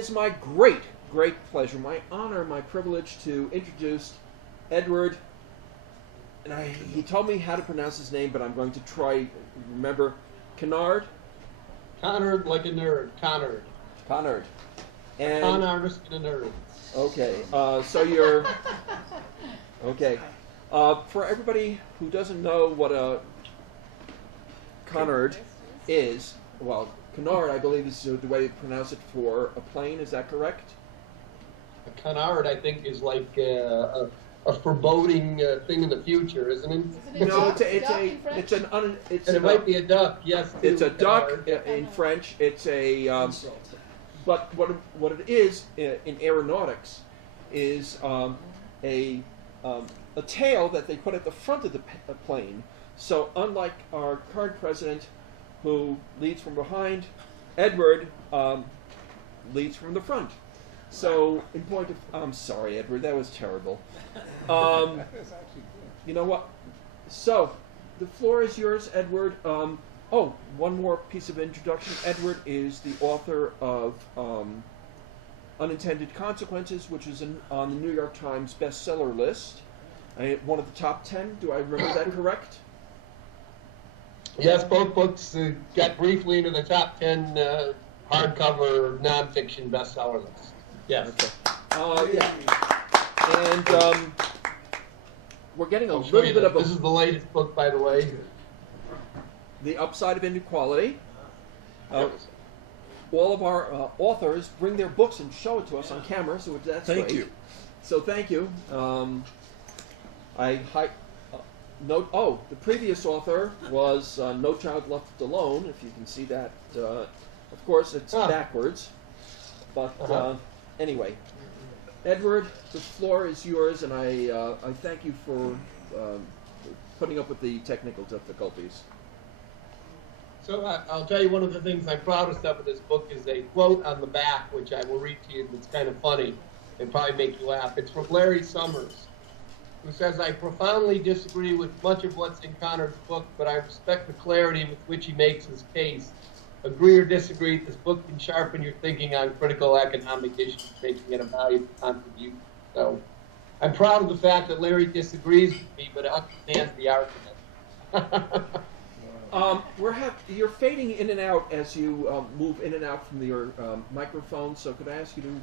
is my great pleasure, my honor, my privilege to introduce Edward. And he told me how to pronounce his name, but I'm going to try remember. Conard. Conard, like a nerd. Conard. Conard. And con artist and a nerd. Okay. So you're okay. For everybody who doesn't know what a Conard is, well, Conard, I believe, is the way to pronounce it for a plane. Is that correct? A canard, I think, is like a foreboding thing in the future, isn't it? No, it might be a duck. Yes, it's a duck in French. It's a but what it is in aeronautics is a tail that they put at the front of the plane. So unlike our current president, who leads from behind, Edward leads from the front. So in point of, I'm sorry, Edward, that was terrible. You know what? So the floor is yours, Edward. Oh, one more piece of introduction. Edward is the author of Unintended Consequences, which is on the New York Times bestseller list. One of the top 10. Do I remember that correct? Yes, both books got briefly into the top 10 hardcover nonfiction bestseller list. Yes. Okay. Yeah. And we're getting a little bit of a... This is the latest book, by the way. The Upside of Inequality. All of our authors bring their books and show it to us on camera, so that's great. Thank you. So thank you. The previous author was No Child Left Alone, if you can see that. Of course, it's backwards. But anyway, Edward, the floor is yours, and I thank you for putting up with the technical difficulties. So I'll tell you, one of the things I'm proudest of in this book is a quote on the back, which I will read to you. That's kind of funny and probably make you laugh. It's from Larry Summers, who says, "I profoundly disagree with much of what's in Conard's book, but I respect the clarity with which he makes his case. Agree or disagree, this book can sharpen your thinking on critical economic issues, making it a valuable contribution." So I'm proud of the fact that Larry disagrees with me, but understands the argument. You're fading in and out as you move in and out from your microphone, so could I ask you to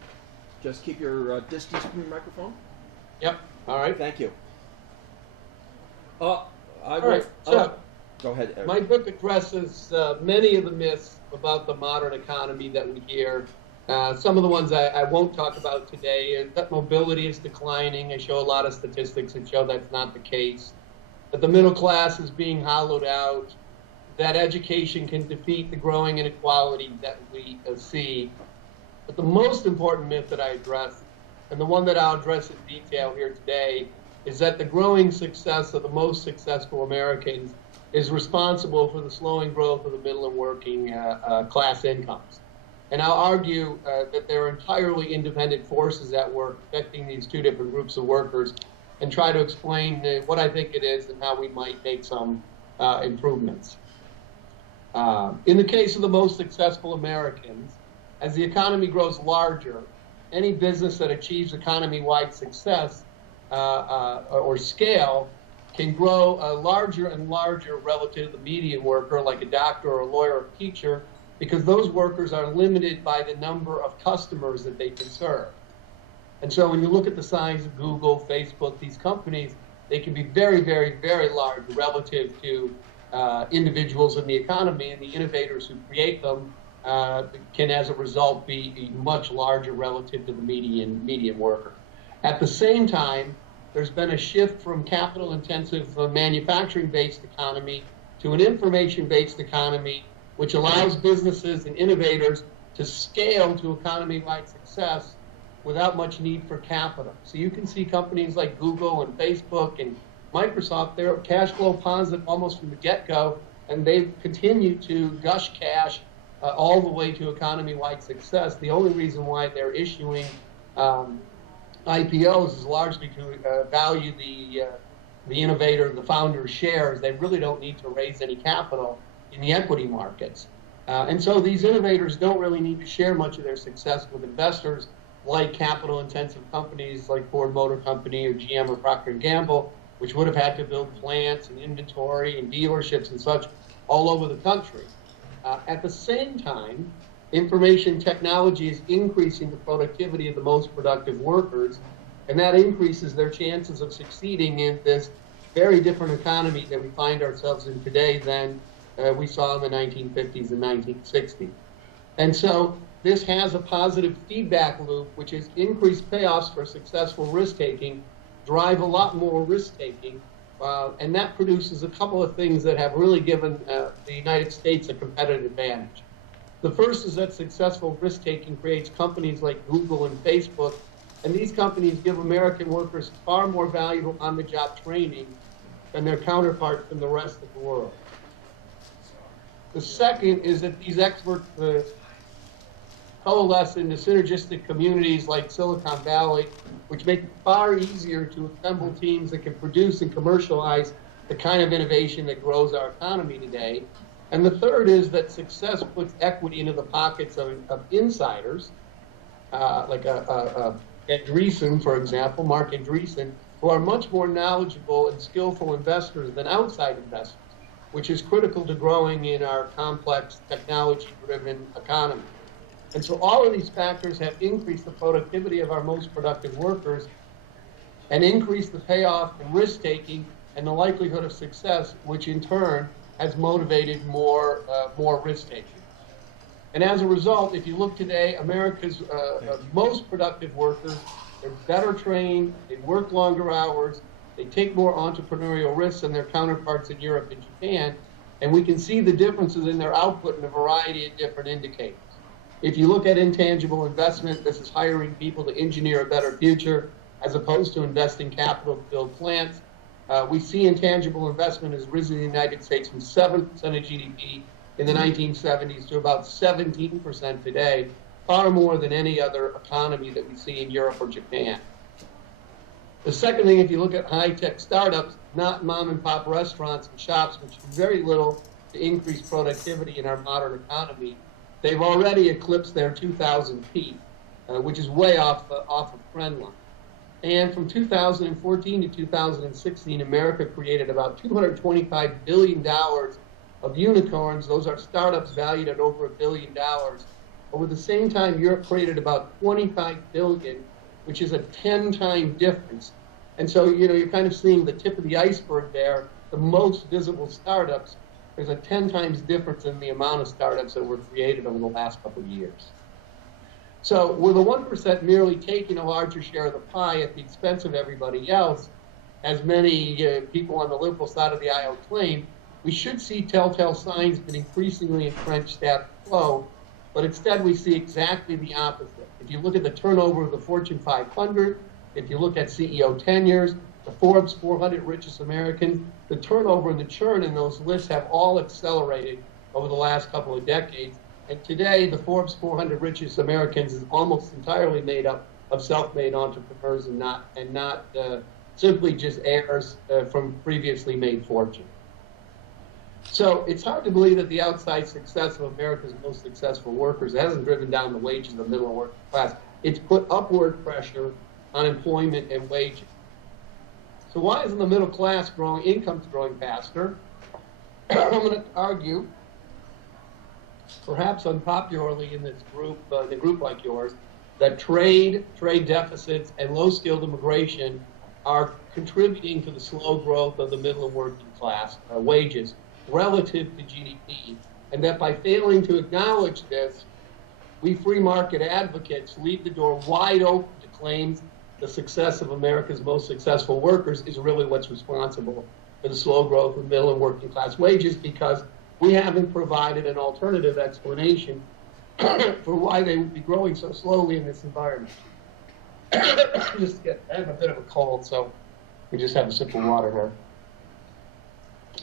just keep your distance from your microphone? Yep. All right. Thank you. All right. So, go ahead, Eric. My book addresses many of the myths about the modern economy that we hear. Some of the ones I won't talk about today. That mobility is declining. I show a lot of statistics that show that's not the case. That the middle class is being hollowed out. That education can defeat the growing inequality that we see. But the most important myth that I address, and the one that I'll address in detail here today, is that the growing success of the most successful Americans is responsible for the slowing growth of the middle and working class incomes. And I'll argue that there are entirely independent forces at work affecting these two different groups of workers, and try to explain what I think it is and how we might make some improvements. In the case of the most successful Americans, as the economy grows larger, any business that achieves economy-wide success or scale can grow larger and larger relative to the median worker, like a doctor or a lawyer or a teacher, because those workers are limited by the number of customers that they can serve. And so when you look at the size of Google, Facebook, these companies, they can be very, very, very large relative to individuals in the economy, and the innovators who create them can, as a result, be much larger relative to the median worker. At the same time, there's been a shift from capital-intensive manufacturing-based economy to an information-based economy, which allows businesses and innovators to scale to economy-wide success without much need for capital. So you can see companies like Google and Facebook and Microsoft, they're cash flow positive almost from the get-go, and they've continued to gush cash all the way to economy-wide success. The only reason why they're issuing IPOs is largely to value the innovator, the founder's shares. They really don't need to raise any capital in the equity markets. And so these innovators don't really need to share much of their success with investors like capital-intensive companies like Ford Motor Company or GM or Procter & Gamble, which would have had to build plants and inventory and dealerships and such all over the country. At the same time, information technology is increasing the productivity of the most productive workers, and that increases their chances of succeeding in this very different economy that we find ourselves in today than we saw in the 1950s and 1960s. And so this has a positive feedback loop, which is increased payoffs for successful risk-taking, drive a lot more risk-taking, and that produces a couple of things that have really given the United States a competitive advantage. The first is that successful risk-taking creates companies like Google and Facebook, and these companies give American workers far more valuable on-the-job training than their counterparts in the rest of the world. The second is that these experts coalesce into synergistic communities like Silicon Valley, which make it far easier to assemble teams that can produce and commercialize the kind of innovation that grows our economy today. And the third is that success puts equity into the pockets of insiders, like Andreessen, for example, Mark Andreessen, who are much more knowledgeable and skillful investors than outside investors, which is critical to growing in our complex technology-driven economy. And so all of these factors have increased the productivity of our most productive workers and increased the payoff and risk-taking and the likelihood of success, which in turn has motivated more risk-taking. And as a result, if you look today, America's most productive workers, they're better trained, they work longer hours, they take more entrepreneurial risks than their counterparts in Europe and Japan, and we can see the differences in their output in a variety of different indicators. If you look at intangible investment, this is hiring people to engineer a better future as opposed to investing capital to build plants. We see intangible investment has risen in the United States from 7% of GDP in the 1970s to about 17% today, far more than any other economy that we see in Europe or Japan. The second thing, if you look at high-tech startups, not mom-and-pop restaurants and shops, which do very little to increase productivity in our modern economy, they've already eclipsed their 2000 peak, which is way off a trend line. And from 2014 to 2016, America created about $225 billion of unicorns. Those are startups valued at over $1 billion. Over the same time, Europe created about 25 billion, which is a 10-time difference. And so, you're kind of seeing the tip of the iceberg there, the most visible startups. There's a 10 times difference in the amount of startups that were created over the last couple of years. So with the 1% merely taking a larger share of the pie at the expense of everybody else, as many people on the liberal side of the aisle claim, we should see telltale signs of an increasingly entrenched status quo, but instead we see exactly the opposite. If you look at the turnover of the Fortune 500, if you look at CEO tenures, the Forbes 400 richest Americans, the turnover and the churn in those lists have all accelerated over the last couple of decades. And today, the Forbes 400 richest Americans is almost entirely made up of self-made entrepreneurs and not simply just heirs from previously made fortune. So it's hard to believe that the outside success of America's most successful workers hasn't driven down the wages of the middle and working class. It's put upward pressure on employment and wages. So why isn't the middle class growing, incomes growing faster? I'm going to argue, perhaps unpopularly in this group, in a group like yours, that trade deficits, and low-skilled immigration are contributing to the slow growth of the middle and working class wages relative to GDP, and that by failing to acknowledge this, we free market advocates leave the door wide open to claims the success of America's most successful workers is really what's responsible for the slow growth of middle and working class wages, because we haven't provided an alternative explanation for why they would be growing so slowly in this environment. I have a bit of a cold, so we just have a sip of water here.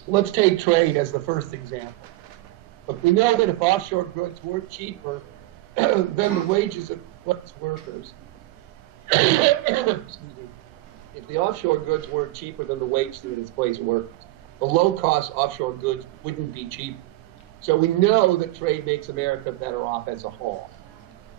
Let's take trade as the first example. But we know that if offshore goods were cheaper than the wages of displaced workers, if the offshore goods were cheaper than the wages of displaced workers, the low-cost offshore goods wouldn't be cheap. So we know that trade makes America better off as a whole.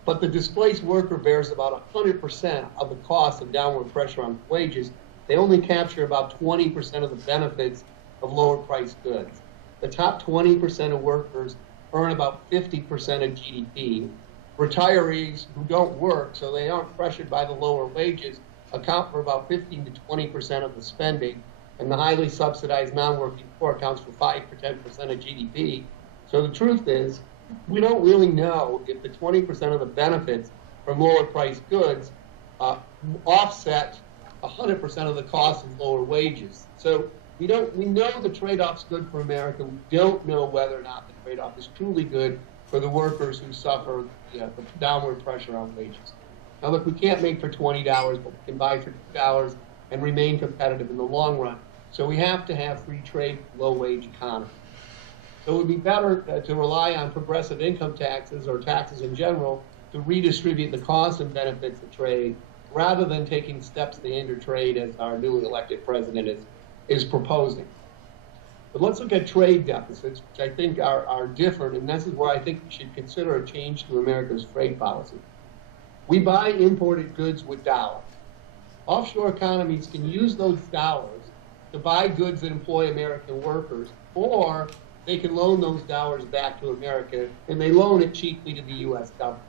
But the displaced worker bears about 100% of the cost of downward pressure on wages. They only capture about 20% of the benefits of lower priced goods. The top 20% of workers earn about 50% of GDP. Retirees who don't work, so they aren't pressured by the lower wages, account for about 15 to 20% of the spending, and the highly subsidized non-working poor accounts for 5 or 10% of GDP. So the truth is, we don't really know if the 20% of the benefits from lower priced goods offset 100% of the cost of lower wages. So we know the trade-off's good for America. We don't know whether or not the trade-off is truly good for the workers who suffer the downward pressure on wages. Now look, we can't make for $20, but we can buy for $2 and remain competitive in the long run. So we have to have free trade, low-wage economy. So it would be better to rely on progressive income taxes or taxes in general to redistribute the costs and benefits of trade rather than taking steps to hinder trade as our newly elected president is proposing. But let's look at trade deficits, which I think are different, and this is where I think we should consider a change to America's trade policy. We buy imported goods with dollars. Offshore economies can use those dollars to buy goods that employ American workers, or they can loan those dollars back to America, and they loan it cheaply to the U.S. government.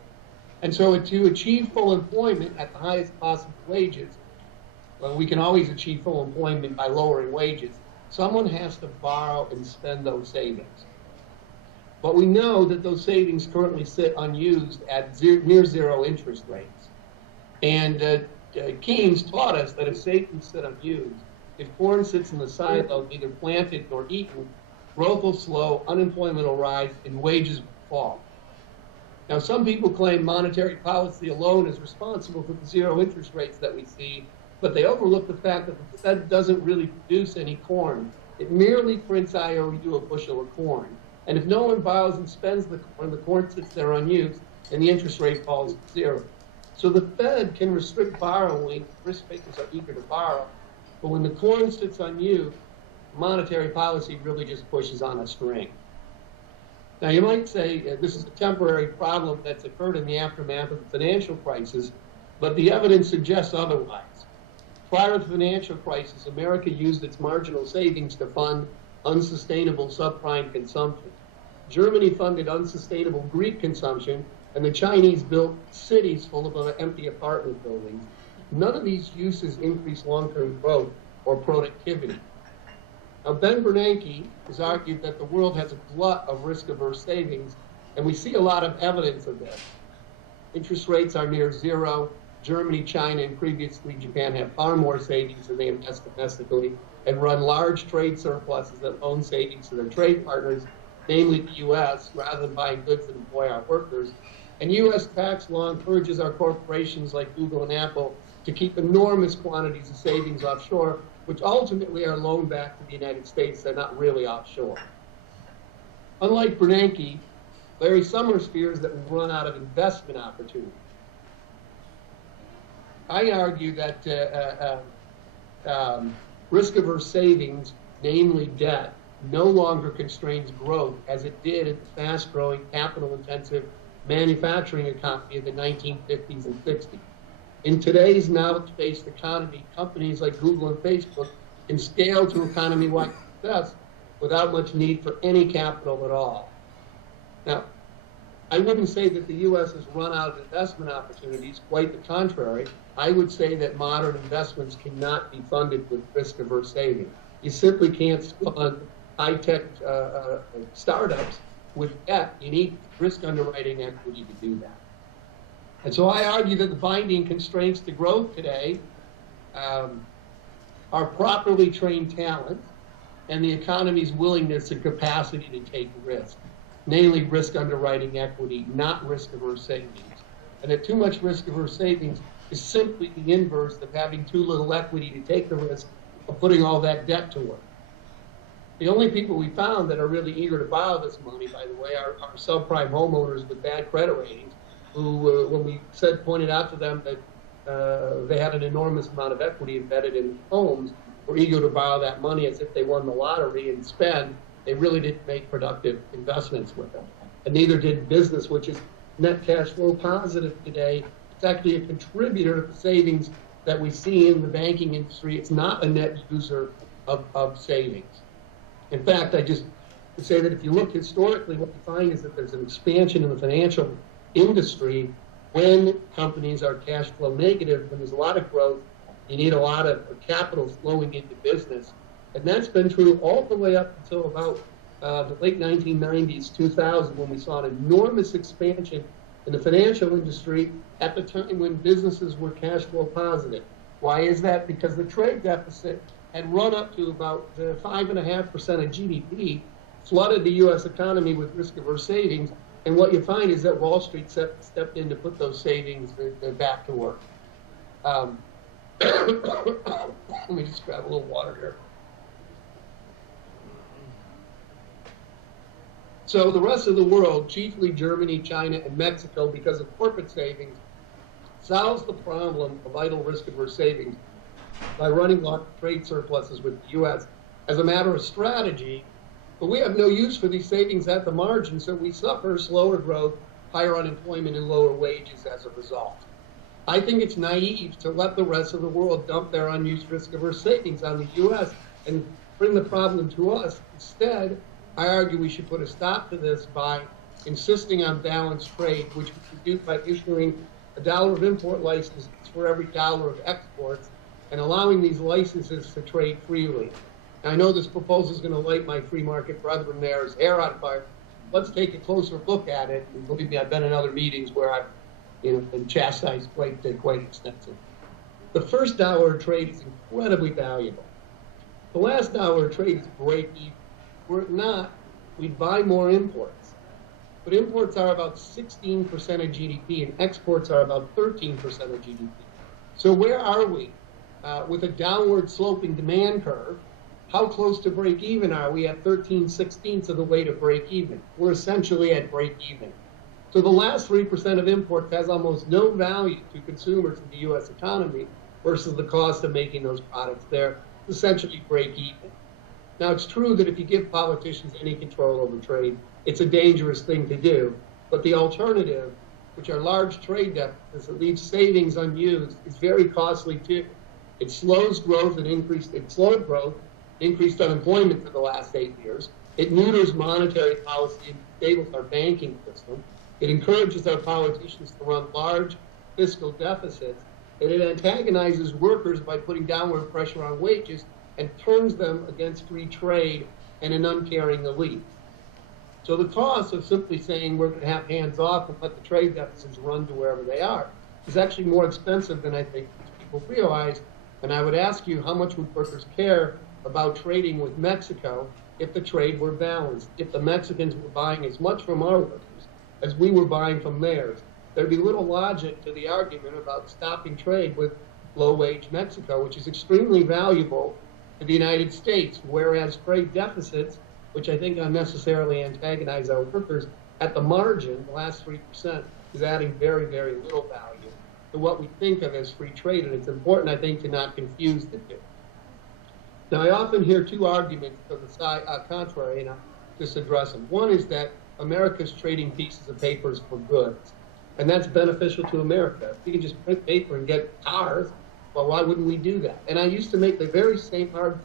And so to achieve full employment at the highest possible wages, well, we can always achieve full employment by lowering wages. Someone has to borrow and spend those savings. But we know that those savings currently sit unused at near zero interest rates. And Keynes taught us that if savings sit unused, if corn sits in the silo, neither planted nor eaten, growth will slow, unemployment will rise, and wages will fall. Now, some people claim monetary policy alone is responsible for the zero interest rates that we see, but they overlook the fact that the Fed doesn't really produce any corn. It merely prints IOU a bushel of corn. And if no one borrows and spends the corn sits there unused, and the interest rate falls to zero. So the Fed can restrict borrowing, risk takers are eager to borrow, but when the corn sits unused, monetary policy really just pushes on a string. Now you might say this is a temporary problem that's occurred in the aftermath of the financial crisis, but the evidence suggests otherwise. Prior to the financial crisis, America used its marginal savings to fund unsustainable subprime consumption. Germany funded unsustainable Greek consumption, and the Chinese built cities full of empty apartment buildings. None of these uses increase long-term growth or productivity. Now, Ben Bernanke has argued that the world has a glut of risk-averse savings, and we see a lot of evidence of this. Interest rates are near zero. Germany, China, and previously Japan have far more savings than they invest domestically and run large trade surpluses that loan savings to their trade partners, namely the U.S., rather than buying goods that employ our workers. And U.S. tax law encourages our corporations like Google and Apple to keep enormous quantities of savings offshore, which ultimately are loaned back to the United States. They're not really offshore. Unlike Bernanke, Larry Summers fears that we'll run out of investment opportunities. I argue that risk-averse savings, namely debt, no longer constrains growth as it did in the fast-growing, capital-intensive manufacturing economy of the 1950s and 60s. In today's knowledge-based economy, companies like Google and Facebook can scale to economy-wide success without much need for any capital at all. Now, I wouldn't say that the U.S. has run out of investment opportunities. Quite the contrary. I would say that modern investments cannot be funded with risk-averse savings. You simply can't fund high-tech startups with debt. You need risk underwriting equity to do that. And so I argue that the binding constraints to growth today are properly trained talent and the economy's willingness and capacity to take risk, namely risk underwriting equity, not risk-averse savings. And that too much risk-averse savings is simply the inverse of having too little equity to take the risk of putting all that debt to work. The only people we found that are really eager to borrow this money, by the way, are subprime homeowners with bad credit ratings, who, when we pointed out to them that they had an enormous amount of equity embedded in homes, were eager to borrow that money as if they won the lottery and spend they really didn't make productive investments with them. And neither did business, which is net cash flow positive today. It's actually a contributor to the savings that we see in the banking industry. It's not a net user of savings. In fact, I just would say that if you look historically, what you find is that there's an expansion in the financial industry when companies are cash flow negative, when there's a lot of growth, you need a lot of capital flowing into business. And that's been true all the way up until about the late 1990s, 2000, when we saw an enormous expansion in the financial industry at the time when businesses were cash flow positive. Why is that? Because the trade deficit had run up to about 5.5% of GDP, flooded the U.S. economy with risk-averse savings, and what you find is that Wall Street stepped in to put those savings back to work. Let me just grab a little water here. So the rest of the world, chiefly Germany, China, and Mexico, because of corporate savings, solves the problem of idle risk-averse savings by running long trade surpluses with the U.S. as a matter of strategy. But we have no use for these savings at the margin, so we suffer slower growth, higher unemployment, and lower wages as a result. I think it's naive to let the rest of the world dump their unused risk-averse savings on the U.S. and bring the problem to us. Instead, I argue we should put a stop to this by insisting on balanced trade, which we can do by issuing $1 of import licenses for every $1 of exports and allowing these licenses to trade freely. And I know this proposal is going to light my free market brethren there's hair on fire. Let's take a closer look at it. And believe me, I've been in other meetings where I've been chastised quite extensively. The first dollar of trade is incredibly valuable. The last dollar of trade is break even. Were it not, we'd buy more imports. But imports are about 16% of GDP, and exports are about 13% of GDP. So where are we? With a downward sloping demand curve, how close to break even are we? At 13/16 of the way to break even. We're essentially at break even. So the last 3% of imports has almost no value to consumers in the U.S. economy versus the cost of making those products there, essentially break even. Now, it's true that if you give politicians any control over trade, it's a dangerous thing to do. But the alternative, which are large trade deficits that leave savings unused, is very costly too. It slows growth and slowed growth, increased unemployment for the last 8 years. It neuters monetary policy and stables our banking system. It encourages our politicians to run large fiscal deficits, and it antagonizes workers by putting downward pressure on wages and turns them against free trade and an uncaring elite. So the cost of simply saying we're going to have hands off and let the trade deficits run to wherever they are is actually more expensive than I think people realize. And I would ask you, how much would workers care about trading with Mexico if the trade were balanced? If the Mexicans were buying as much from our workers as we were buying from theirs, there'd be little logic to the argument about stopping trade with low-wage Mexico, which is extremely valuable to the United States, whereas trade deficits, which I think unnecessarily antagonize our workers, at the margin, the last 3%, is adding very, very little value to what we think of as free trade, and it's important, I think, to not confuse the two. Now, I often hear two arguments to the contrary, and I'll just address them. One is that America's trading pieces of papers for goods, and that's beneficial to America. If we can just print paper and get cars, well, why wouldn't we do that? And I used to make the very same argument.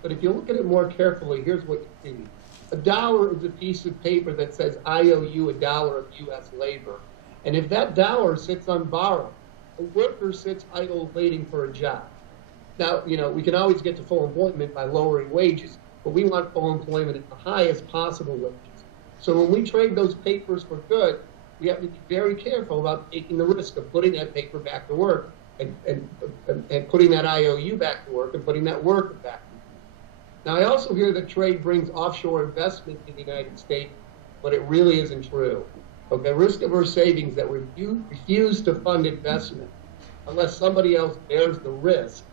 But if you look at it more carefully, here's what you see. $1 is a piece of paper that says, I owe you $1 of U.S. labor. And if that dollar sits unborrowed, a worker sits idle waiting for a job. Now, we can always get to full employment by lowering wages, but we want full employment at the highest possible wages. So when we trade those papers for good, we have to be very careful about taking the risk of putting that paper back to work and putting that IOU back to work and putting that worker back to work. Now, I also hear that trade brings offshore investment in the United States, but it really isn't true. Okay, risk-averse savings that refuse to fund investment unless somebody else bears the risk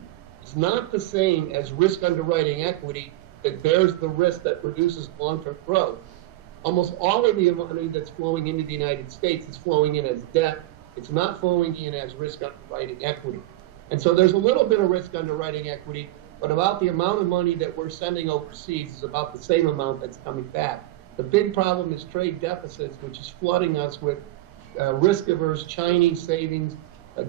is not the same as risk underwriting equity that bears the risk that produces long-term growth. Almost all of the money that's flowing into the United States is flowing in as debt. It's not flowing in as risk underwriting equity. And so there's a little bit of risk underwriting equity but about the amount of money that we're sending overseas is about the same amount that's coming back. The big problem is trade deficits, which is flooding us with risk-averse Chinese savings,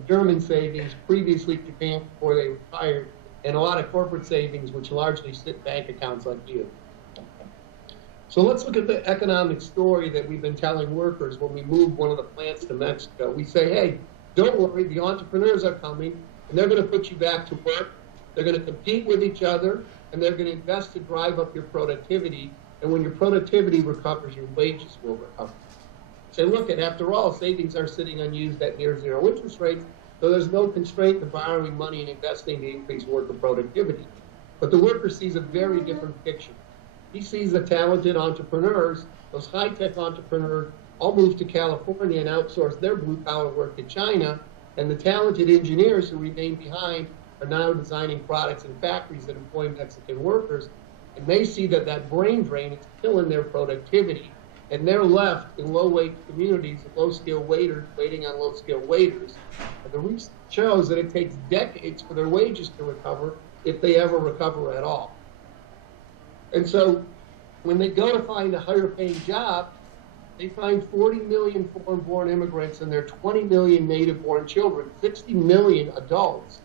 German savings, previously Japan before they retired, and a lot of corporate savings, which largely sit in bank accounts like you. So let's look at the economic story that we've been telling workers when we move one of the plants to Mexico. We say, hey, don't worry, the entrepreneurs are coming, and they're going to put you back to work. They're going to compete with each other, and they're going to invest to drive up your productivity. And when your productivity recovers, your wages will recover. Say, look, after all, savings are sitting unused at near zero interest rates, so there's no constraint to borrowing money and investing to increase worker productivity. But the worker sees a very different picture. He sees the talented entrepreneurs, those high-tech entrepreneurs, all move to California and outsource their blue-collar work to China, and the talented engineers who remain behind are now designing products in factories that employ Mexican workers, and they see that that brain drain is killing their productivity, and they're left in low-wage communities, low-skilled waiters waiting on low-skilled waiters. And the research shows that it takes decades for their wages to recover, if they ever recover at all. And so when they go to find a higher-paying job, they find 40 million foreign-born immigrants and their 20 million native-born children, 60 million adults,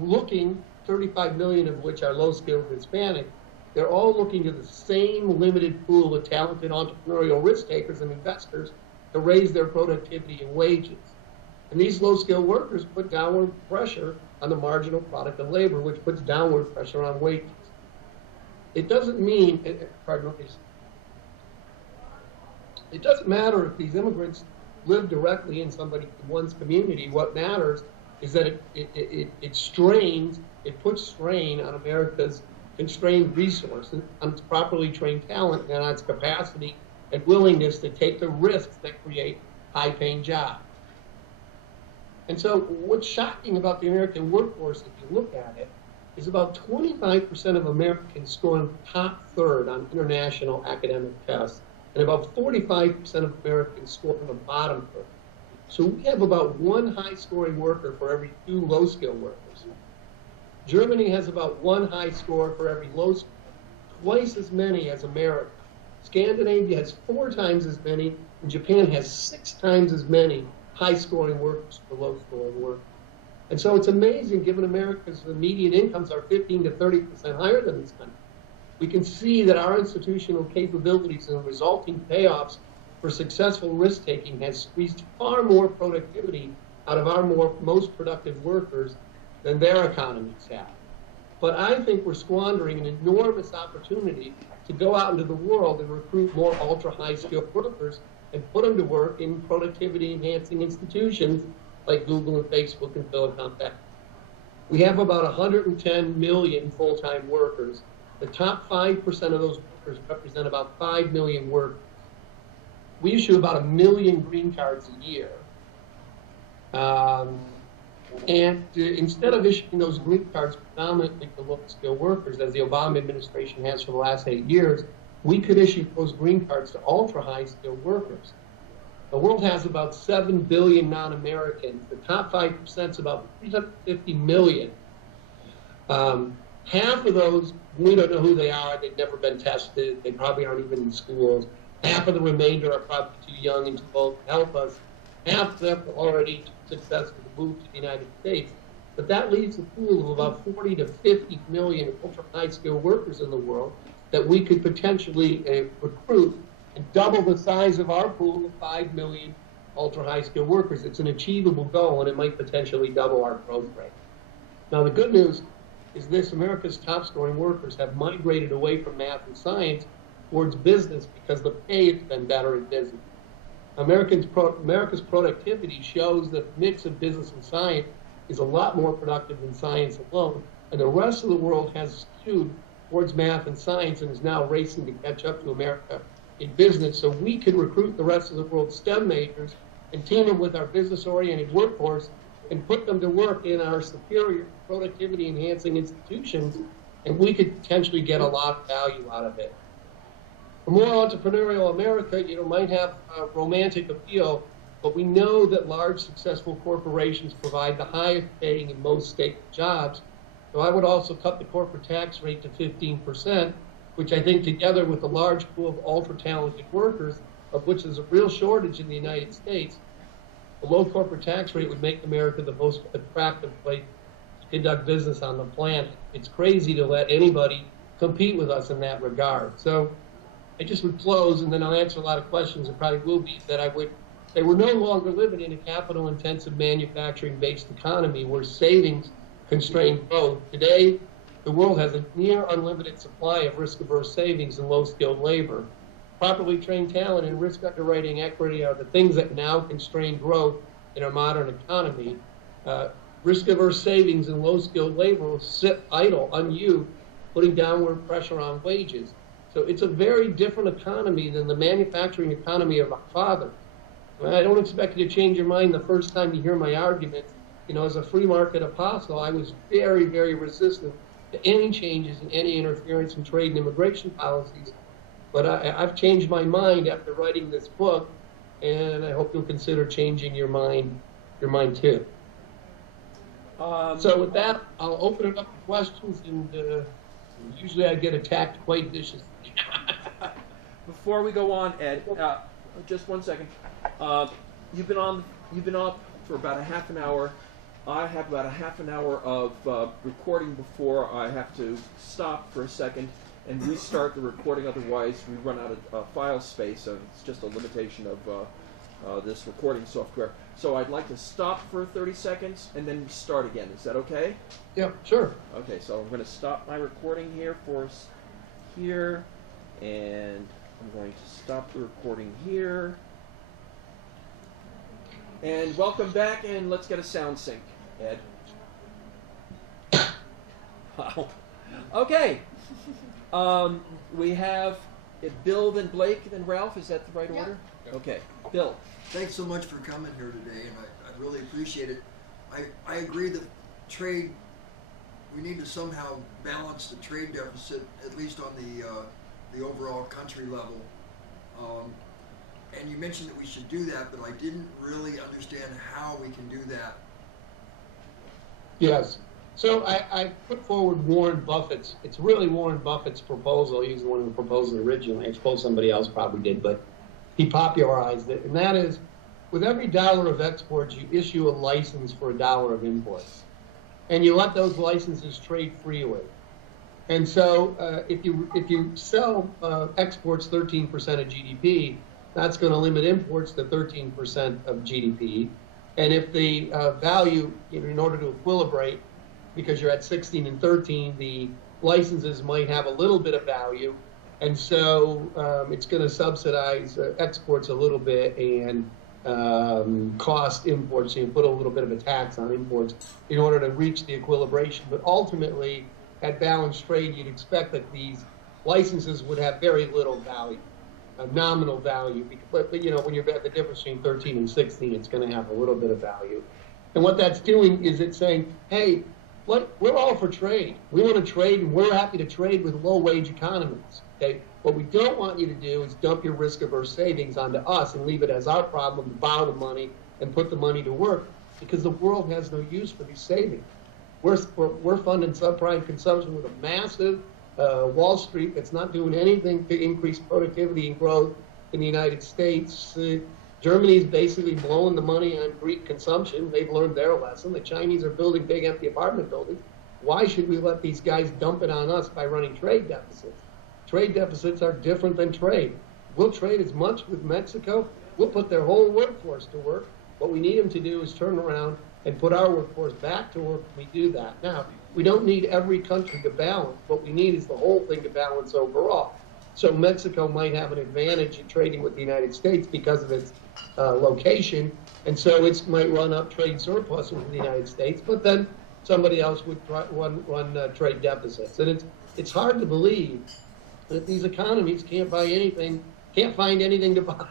looking, 35 million of which are low-skilled Hispanic. They're all looking to the same limited pool of talented entrepreneurial risk-takers and investors to raise their productivity and wages. And these low-skilled workers put downward pressure on the marginal product of labor, which puts downward pressure on wages. It doesn't mean, it doesn't matter if these immigrants live directly in one's community. What matters is that it strains, it puts strain on America's constrained resources, on its properly trained talent, and on its capacity and willingness to take the risks that create high-paying jobs. And so what's shocking about the American workforce, if you look at it, is about 25% of Americans score in the top third on international academic tests, and about 45% of Americans score in the bottom third. So we have about one high-scoring worker for every 2 low-skilled workers. Germany has about 1 high score for every low score, twice as many as America. Scandinavia has 4 times as many, and Japan has 6 times as many high-scoring workers for low-scoring workers. And so it's amazing, given America's median incomes are 15 to 30% higher than this country. We can see that our institutional capabilities and the resulting payoffs for successful risk-taking has squeezed far more productivity out of our most productive workers than their economies have. But I think we're squandering an enormous opportunity to go out into the world and recruit more ultra-high-skilled workers and put them to work in productivity-enhancing institutions like Google and Facebook and Silicon Valley. We have about 110 million full-time workers. The top 5% of those workers represent about 5 million workers. We issue about 1 million green cards a year. Instead of issuing those green cards predominantly to low-skilled workers, as the Obama administration has for the last 8 years, we could issue those green cards to ultra-high-skilled workers. The world has about 7 billion non-Americans. The top 5% is about 350 million. Half of those, we don't know who they are. They've never been tested. They probably aren't even in schools. Half of the remainder are probably too young and too old to help us. Half of them are already successful to move to the United States. But that leaves a pool of about 40 to 50 million ultra-high-skilled workers in the world that we could potentially recruit and double the size of our pool of 5 million ultra-high-skilled workers. It's an achievable goal, and it might potentially double our growth rate. Now, the good news is this: America's top-scoring workers have migrated away from math and science towards business because the pay has been better in business. America's productivity shows that the mix of business and science is a lot more productive than science alone, and the rest of the world has skewed towards math and science and is now racing to catch up to America in business. So we can recruit the rest of the world's STEM majors and team them with our business-oriented workforce and put them to work in our superior productivity-enhancing institutions, and we could potentially get a lot of value out of it. A more entrepreneurial America, might have a romantic appeal, but we know that large, successful corporations provide the highest paying and most stable jobs, So I would also cut the corporate tax rate to 15%, which I think together with the large pool of ultra-talented workers, of which there's a real shortage in the United States, a low corporate tax rate would make America the most attractive place to conduct business on the planet. It's crazy to let anybody compete with us in that regard. So I just would close, and then I'll answer a lot of questions. It probably will be that I would say we're no longer living in a capital-intensive manufacturing-based economy where savings constrain growth. Today, the world has a near unlimited supply of risk-averse savings and low-skilled labor. Properly trained talent and risk underwriting equity are the things that now constrain growth in our modern economy. Risk-averse savings and low-skilled labor will sit idle, unused, putting downward pressure on wages. So it's a very different economy than the manufacturing economy of our father. I don't expect you to change your mind the first time you hear my arguments. You know, as a free market apostle, I was very, very resistant to any changes in any interference in trade and immigration policies. But I've changed my mind after writing this book, and I hope you'll consider changing your mind too. So with that, I'll open it up to questions, and usually I get attacked quite viciously. Before we go on, Ed, just 1 second. You've been up for about a half an hour. I have about a half an hour of recording before I have to stop for a second and restart the recording. Otherwise, we run out of file space. So it's just a limitation of this recording software. So I'd like to stop for 30 seconds and then start again. Is that okay? Yeah, sure. Okay, so I'm going to stop my recording here here, and I'm going to stop the recording here. And welcome back, and let's get a sound sync, Ed. Wow. Okay. We have Bill, then Blake, then Ralph. Is that the right order? Okay. Bill. Thanks so much for coming here today, and I really appreciate it. I agree that trade, we need to somehow balance the trade deficit, at least on the overall country level. And you mentioned that we should do that, but I didn't really understand how we can do that. Yes. So I put forward Warren Buffett's. It's really Warren Buffett's proposal. He was the one who proposed it originally. I suppose somebody else probably did, but he popularized it. And that is, with every dollar of exports, you issue a license for a dollar of imports. And you let those licenses trade freely. And so if you sell exports 13% of GDP, that's going to limit imports to 13% of GDP. And if the value, in order to equilibrate, because you're at 16 and 13, the licenses might have a little bit of value. And so it's going to subsidize exports a little bit and cost imports. So you put a little bit of a tax on imports in order to reach the equilibration. But ultimately, at balanced trade, you'd expect that these licenses would have very little value. Nominal value, but when you're at the difference between 13 and 16, it's going to have a little bit of value. And what that's doing is it's saying, hey, we're all for trade. We want to trade, and we're happy to trade with low-wage economies. Okay, what we don't want you to do is dump your risk-averse savings onto us and leave it as our problem to borrow the money and put the money to work, because the world has no use for these savings. We're funding subprime consumption with a massive Wall Street that's not doing anything to increase productivity and growth in the United States. Germany's basically blowing the money on Greek consumption. They've learned their lesson. The Chinese are building big empty apartment buildings. Why should we let these guys dump it on us by running trade deficits? Trade deficits are different than trade. We'll trade as much with Mexico. We'll put their whole workforce to work. What we need them to do is turn around and put our workforce back to work when we do that. Now, we don't need every country to balance. What we need is the whole thing to balance overall. So Mexico might have an advantage in trading with the United States because of its location, and so it might run up trade surplus with the United States, but then somebody else would run trade deficits. And it's hard to believe that these economies can't find anything to buy.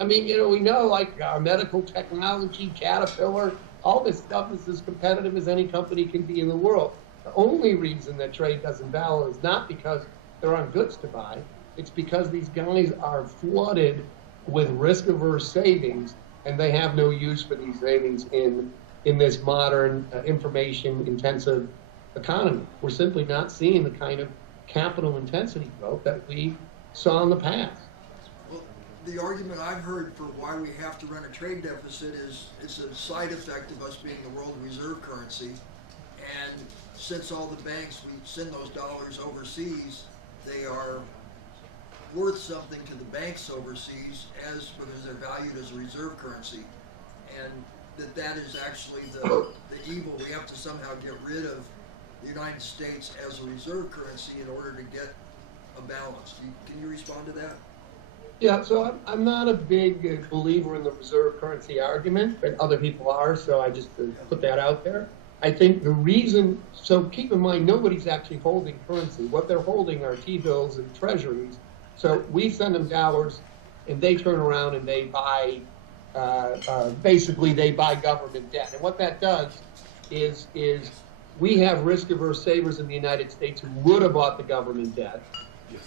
I mean, we know, like, our medical technology, Caterpillar, all this stuff is as competitive as any company can be in the world. The only reason that trade doesn't balance is not because there aren't goods to buy. It's because these guys are flooded with risk-averse savings, and they have no use for these savings in this modern, information-intensive economy. We're simply not seeing the kind of capital intensity growth that we saw in the past. Well, the argument I've heard for why we have to run a trade deficit is it's a side effect of us being the world reserve currency. And since all the banks, we send those dollars overseas, they are worth something to the banks overseas because they're valued as a reserve currency. And that is actually the evil. We have to somehow get rid of the United States as a reserve currency in order to get a balance. Can you respond to that? Yeah, so I'm not a big believer in the reserve currency argument, but other people are, so I just put that out there. I think the reason, so keep in mind, nobody's actually holding currency. What they're holding are T-bills and treasuries. So we send them dollars, and they turn around and they buy, basically they buy government debt. And what that does is we have risk-averse savers in the United States who would have bought the government debt,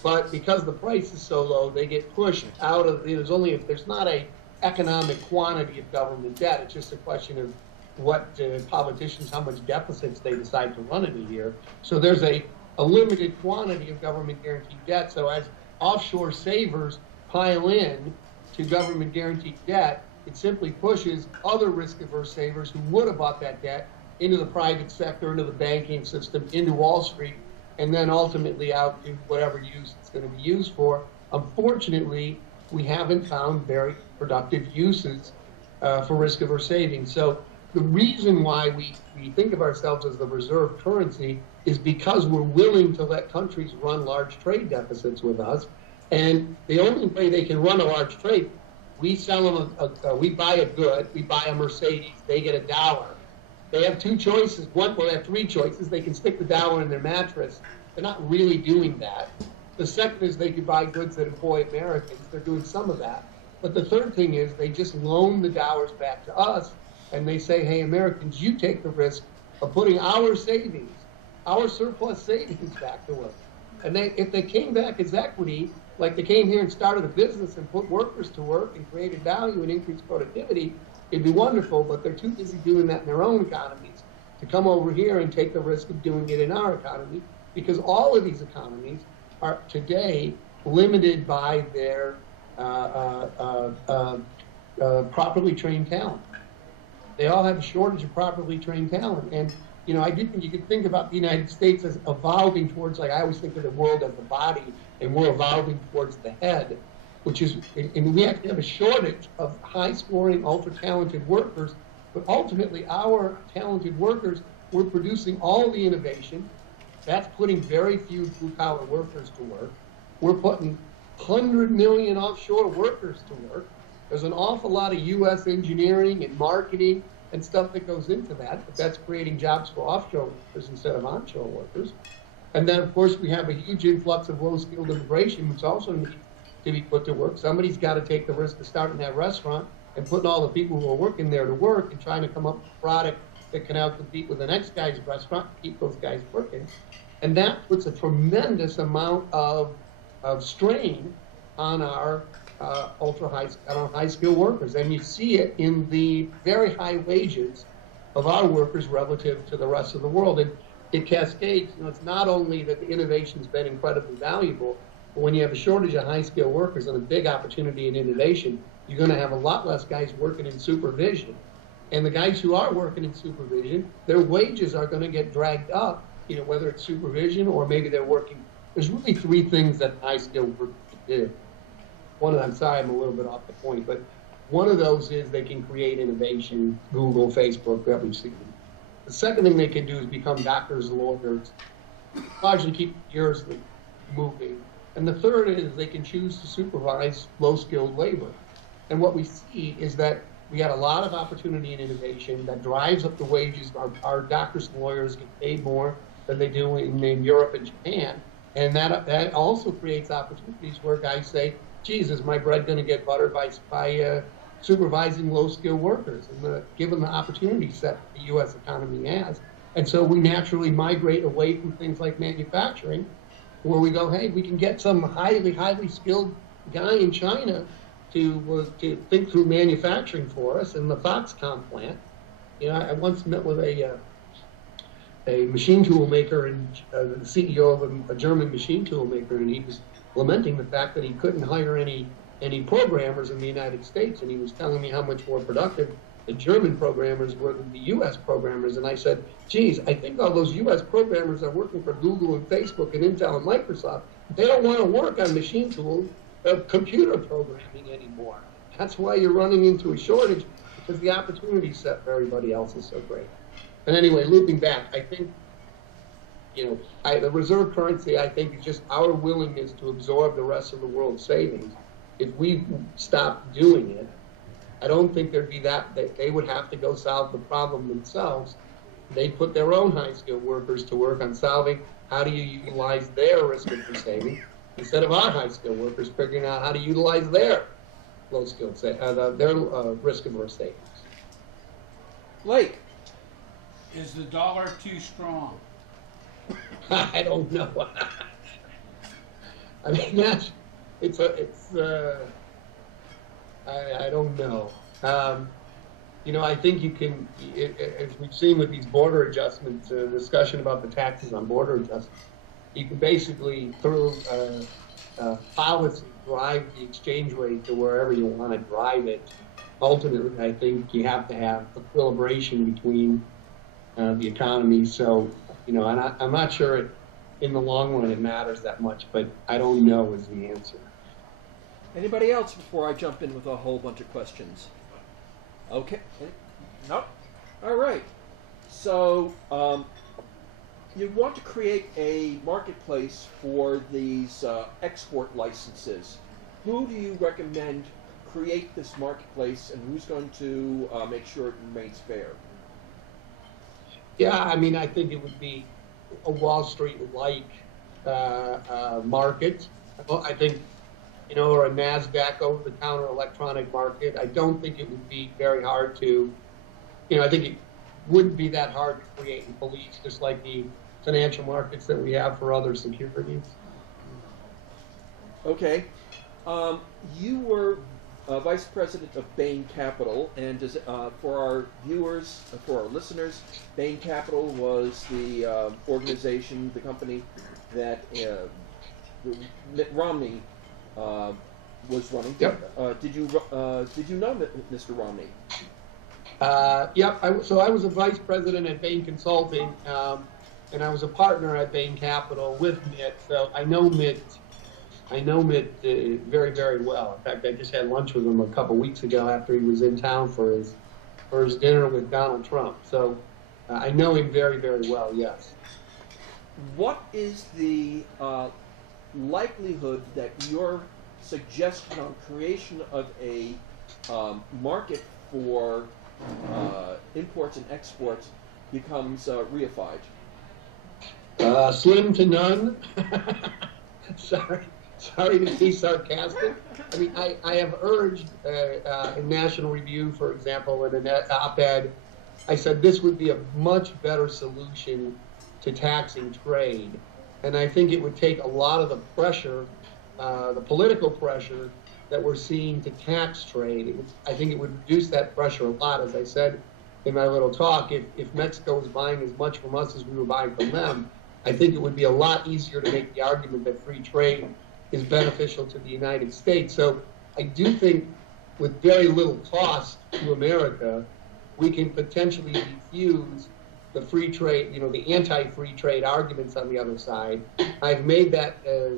but because the price is so low, they get pushed out of, there's not a economic quantity of government debt. It's just a question of what politicians, how much deficits they decide to run in a year. So there's a limited quantity of government guaranteed debt. So as offshore savers pile in to government guaranteed debt, it simply pushes other risk-averse savers who would have bought that debt into the private sector, into the banking system, into Wall Street, and then ultimately out to whatever use it's going to be used for. Unfortunately, we haven't found very productive uses for risk-averse savings. So the reason why we think of ourselves as the reserve currency is because we're willing to let countries run large trade deficits with us. And the only way they can run a large trade, we sell them, we buy a good, we buy a Mercedes, they get $1. They have two choices. They have three choices. They can stick the dollar in their mattress. They're not really doing that. The second is they could buy goods that employ Americans. They're doing some of that. But the third thing is they just loan the dollars back to us, and they say, hey, Americans, you take the risk of putting our savings, our surplus savings back to work. And if they came back as equity, like they came here and started a business and put workers to work and created value and increased productivity, it'd be wonderful, but they're too busy doing that in their own economies to come over here and take the risk of doing it in our economy, because all of these economies are today limited by their properly trained talent. They all have a shortage of properly trained talent. And, I do think you could think about the United States as evolving towards, like I always think of the world as the body, and we're evolving towards the head, which is, and we actually have a shortage of high-scoring, ultra-talented workers, but ultimately our talented workers, we're producing all the innovation. That's putting very few blue-collar workers to work. We're putting 100 million offshore workers to work. There's an awful lot of U.S. engineering and marketing and stuff that goes into that, but that's creating jobs for offshore workers instead of onshore workers. And then, of course, we have a huge influx of low-skilled immigration, which also needs to be put to work. Somebody's got to take the risk of starting that restaurant and putting all the people who are working there to work and trying to come up with a product that can outcompete with the next guy's restaurant and keep those guys working. And that puts a tremendous amount of strain on our high-skilled workers. And you see it in the very high wages of our workers relative to the rest of the world. And it cascades. It's not only that the innovation's been incredibly valuable, but when you have a shortage of high-skilled workers and a big opportunity in innovation, you're going to have a lot less guys working in supervision. And the guys who are working in supervision, their wages are going to get dragged up, whether it's supervision or maybe they're working. There's really three things that high-skilled workers do. One of them, I'm sorry, I'm a little bit off the point, but one of those is they can create innovation, Google, Facebook, that we've seen. The second thing they can do is become doctors, lawyers, largely keep years moving. And the third is they can choose to supervise low-skilled labor. And what we see is that we got a lot of opportunity and innovation that drives up the wages. Our doctors and lawyers get paid more than they do in Europe and Japan. And that also creates opportunities where guys say, geez, is my bread going to get buttered by supervising low-skilled workers, and given the opportunity set the U.S. economy has. And so we naturally migrate away from things like manufacturing, where we go, hey, we can get some highly skilled guy in China to think through manufacturing for us in the Foxconn plant. I once met with a machine tool maker and the CEO of a German machine tool maker, and he was lamenting the fact that he couldn't hire any programmers in the United States, and he was telling me how much more productive the German programmers were than the U.S. programmers. And I said, geez, I think all those U.S. programmers are working for Google and Facebook and Intel and Microsoft. They don't want to work on machine tools of computer programming anymore. That's why you're running into a shortage, because the opportunity set for everybody else is so great. And anyway, looping back, I think, the reserve currency, I think, is just our willingness to absorb the rest of the world's savings. If we stop doing it, I don't think there'd be that they would have to go solve the problem themselves. They put their own high-skilled workers to work on solving how do you utilize their risk-averse savings instead of our high-skilled workers figuring out how to utilize their low-skilled their risk-averse savings. Blake. Is the dollar too strong? I don't know. I mean, I don't know. I think you can, as we've seen with these border adjustments, discussion about the taxes on border adjustments, you can basically, through policy, drive the exchange rate to wherever you want to drive it. Ultimately, I think you have to have equilibration between the economy. So, and I'm not sure in the long run it matters that much, but I don't know is the answer. Anybody else before I jump in with a whole bunch of questions? Okay. No? All right. So, you want to create a marketplace for these export licenses. Who do you recommend create this marketplace, and who's going to make sure it remains fair? Yeah, I mean, I think it would be a Wall Street-like market. I think, or a NASDAQ over-the-counter electronic market. I don't think it would be very hard to, I think it wouldn't be that hard to create and police, just like the financial markets that we have for other securities. Okay. You were Vice President of Bain Capital, and for our viewers, for our listeners, Bain Capital was the organization, the company that Mitt Romney was running. Yep. Did you know Mr. Romney? Yep. So I was a vice president at Bain Consulting, and I was a partner at Bain Capital with Mitt. So I know Mitt very, very well. In fact, I just had lunch with him a couple weeks ago after he was in town for his dinner with Donald Trump. So I know him very, very well. Yes. What is the likelihood that your suggestion on creation of a market for imports and exports becomes reified? Slim to none. Sorry to be sarcastic. I mean, I have urged in National Review, for example, in an op-ed, I said this would be a much better solution to taxing trade. And I think it would take a lot of the pressure, the political pressure that we're seeing to tax trade. I think it would reduce that pressure a lot. As I said in my little talk, if Mexico was buying as much from us as we were buying from them, I think it would be a lot easier to make the argument that free trade is beneficial to the United States. So I do think with very little cost to America, we can potentially diffuse the free trade, the anti-free trade arguments on the other side. I've made that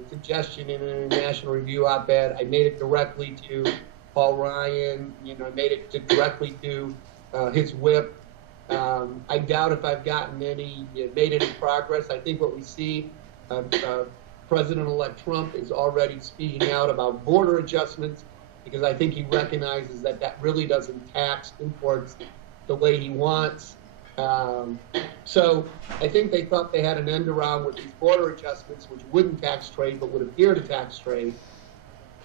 suggestion in a National Review op-ed. I made it directly to Paul Ryan. I made it directly to his whip. I doubt if I've made any progress. I think what we see, President-elect Trump is already speaking out about border adjustments, because I think he recognizes that really doesn't tax imports the way he wants. So I think they thought they had an end around with these border adjustments, which wouldn't tax trade but would appear to tax trade.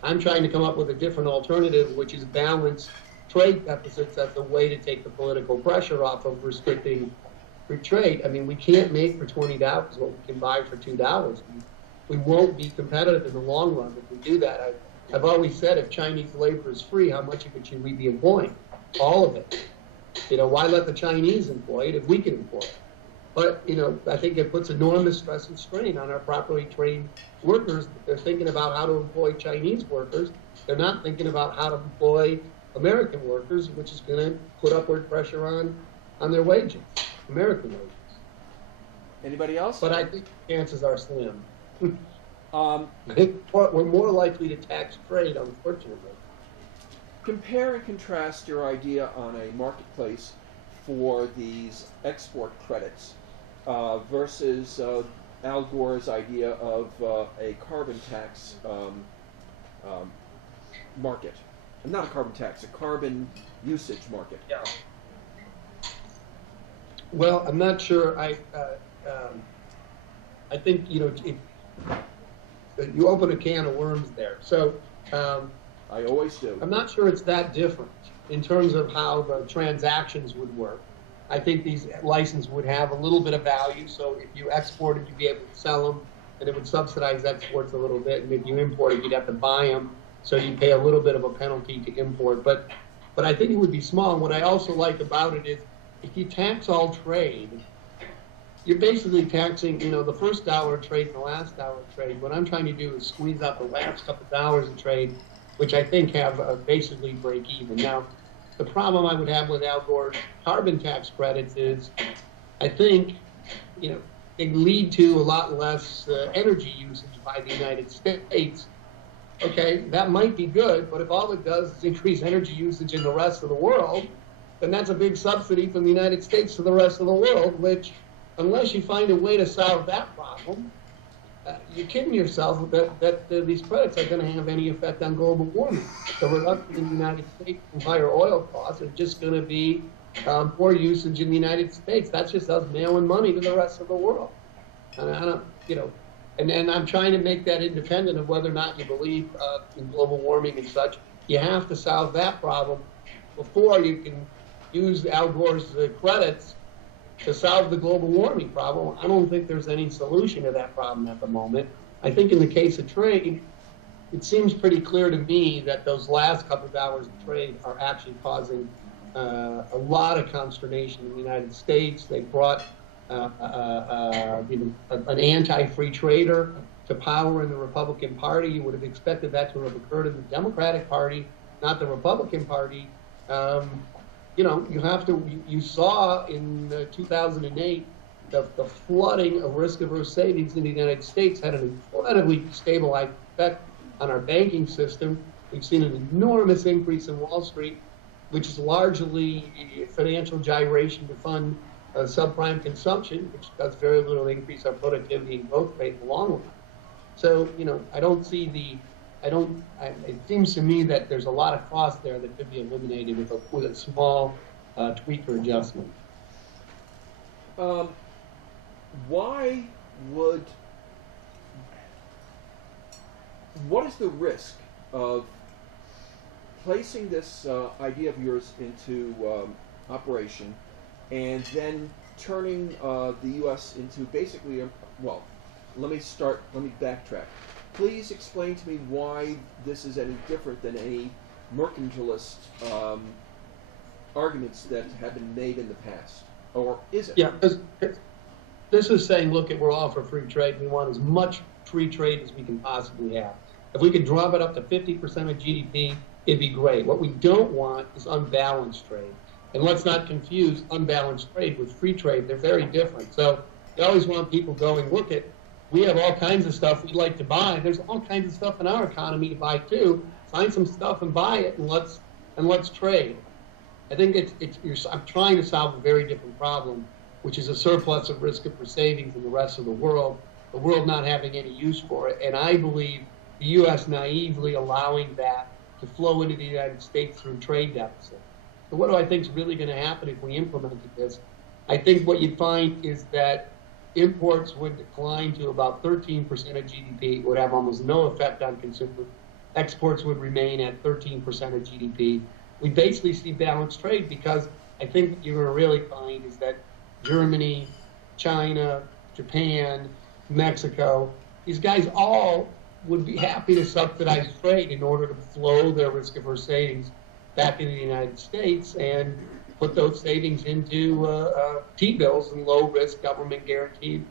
I'm trying to come up with a different alternative, which is balanced trade deficits as a way to take the political pressure off of restricting free trade. I mean, we can't make for $20 what we can buy for $2. We won't be competitive in the long run if we do that. I've always said if Chinese labor is free, how much of it should we be employing? All of it. Why let the Chinese employ it if we can employ it? But, I think it puts enormous stress and strain on our properly trained workers. They're thinking about how to employ Chinese workers. They're not thinking about how to employ American workers, which is going to put upward pressure on their wages, American wages. Anybody else? But I think the chances are slim. Um, I think we're more likely to tax trade, unfortunately. Compare and contrast your idea on a marketplace for these export credits versus Al Gore's idea of a carbon tax market. Not a carbon tax, a carbon usage market. Yeah. Well, I'm not sure. I think you open a can of worms there. So I always do. I'm not sure it's that different in terms of how the transactions would work. I think these licenses would have a little bit of value. So if you exported, you'd be able to sell them, and it would subsidize exports a little bit. And if you imported, you'd have to buy them, so you'd pay a little bit of a penalty to import. But I think it would be small. And what I also like about it is, if you tax all trade, you're basically taxing, the first dollar of trade and the last dollar of trade. What I'm trying to do is squeeze out the last couple dollars of trade, which I think have basically break even. Now, the problem I would have with Al Gore's carbon tax credits is, I think, they lead to a lot less energy usage by the United States. Okay, that might be good, but if all it does is increase energy usage in the rest of the world, then that's a big subsidy from the United States to the rest of the world, which, unless you find a way to solve that problem, you're kidding yourself that these credits are going to have any effect on global warming. The reduction in the United States and higher oil costs are just going to be poor usage in the United States. That's just us mailing money to the rest of the world. And I don't, and I'm trying to make that independent of whether or not you believe in global warming and such. You have to solve that problem before you can use Al Gore's credits to solve the global warming problem. I don't think there's any solution to that problem at the moment. I think in the case of trade, it seems pretty clear to me that those last couple dollars of trade are actually causing a lot of consternation in the United States. They brought an anti-free trader to power in the Republican Party. You would have expected that to have occurred in the Democratic Party, not the Republican Party. You saw in 2008 the flooding of risk-averse savings in the United States had an incredibly stabilized effect on our banking system. We've seen an enormous increase in Wall Street, which is largely financial gyration to fund subprime consumption, which does very little to increase our productivity and growth rate in the long run. So, I don't see it seems to me that there's a lot of cost there that could be eliminated with a small tweak or adjustment. What is the risk of placing this idea of yours into operation and then turning the U.S. into basically let me backtrack. Please explain to me why this is any different than any mercantilist arguments that have been made in the past, or is it? Yeah, this is saying, look, we're all for free trade. We want as much free trade as we can possibly have. If we could drop it up to 50% of GDP, it'd be great. What we don't want is unbalanced trade. And let's not confuse unbalanced trade with free trade. They're very different. So you always want people going, look, we have all kinds of stuff we'd like to buy. There's all kinds of stuff in our economy to buy too. Find some stuff and buy it, and let's trade. I think I'm trying to solve a very different problem, which is a surplus of risk for savings in the rest of the world not having any use for it. And I believe the U.S. naively allowing that to flow into the United States through trade deficit. So what do I think is really going to happen if we implemented this? I think what you'd find is that imports would decline to about 13% of GDP. It would have almost no effect on consumers. Exports would remain at 13% of GDP. We basically see balanced trade because I think what you're going to really find is that Germany, China, Japan, Mexico, these guys all would be happy to subsidize trade in order to flow their risk-averse savings back into the United States. And put those savings into T-bills and low-risk government-guaranteed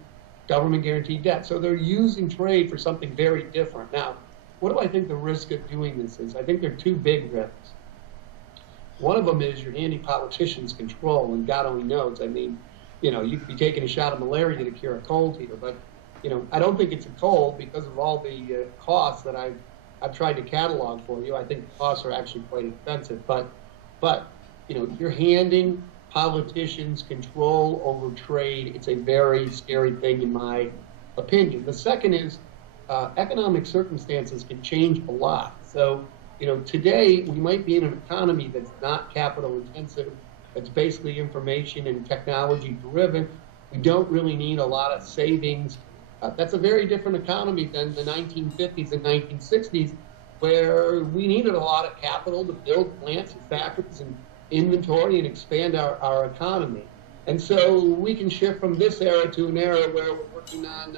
debt. So they're using trade for something very different. Now, what do I think the risk of doing this is? I think there are two big risks. One of them is you're handing politicians control, and God only knows. I mean, you know, you could be taking a shot of malaria to cure a cold here, but, you know, I don't think it's a cold because of all the costs that I've tried to catalog for you. I think the costs are actually quite expensive, but you know, you're handing politicians control over trade. It's a very scary thing in my opinion. The second is economic circumstances can change a lot. So, you know, today we might be in an economy that's not capital intensive, that's basically information and technology driven. We don't really need a lot of savings. That's a very different economy than the 1950s and 1960s, where we needed a lot of capital to build plants and factories and inventory and expand our economy. And so we can shift from this era to an era where we're working on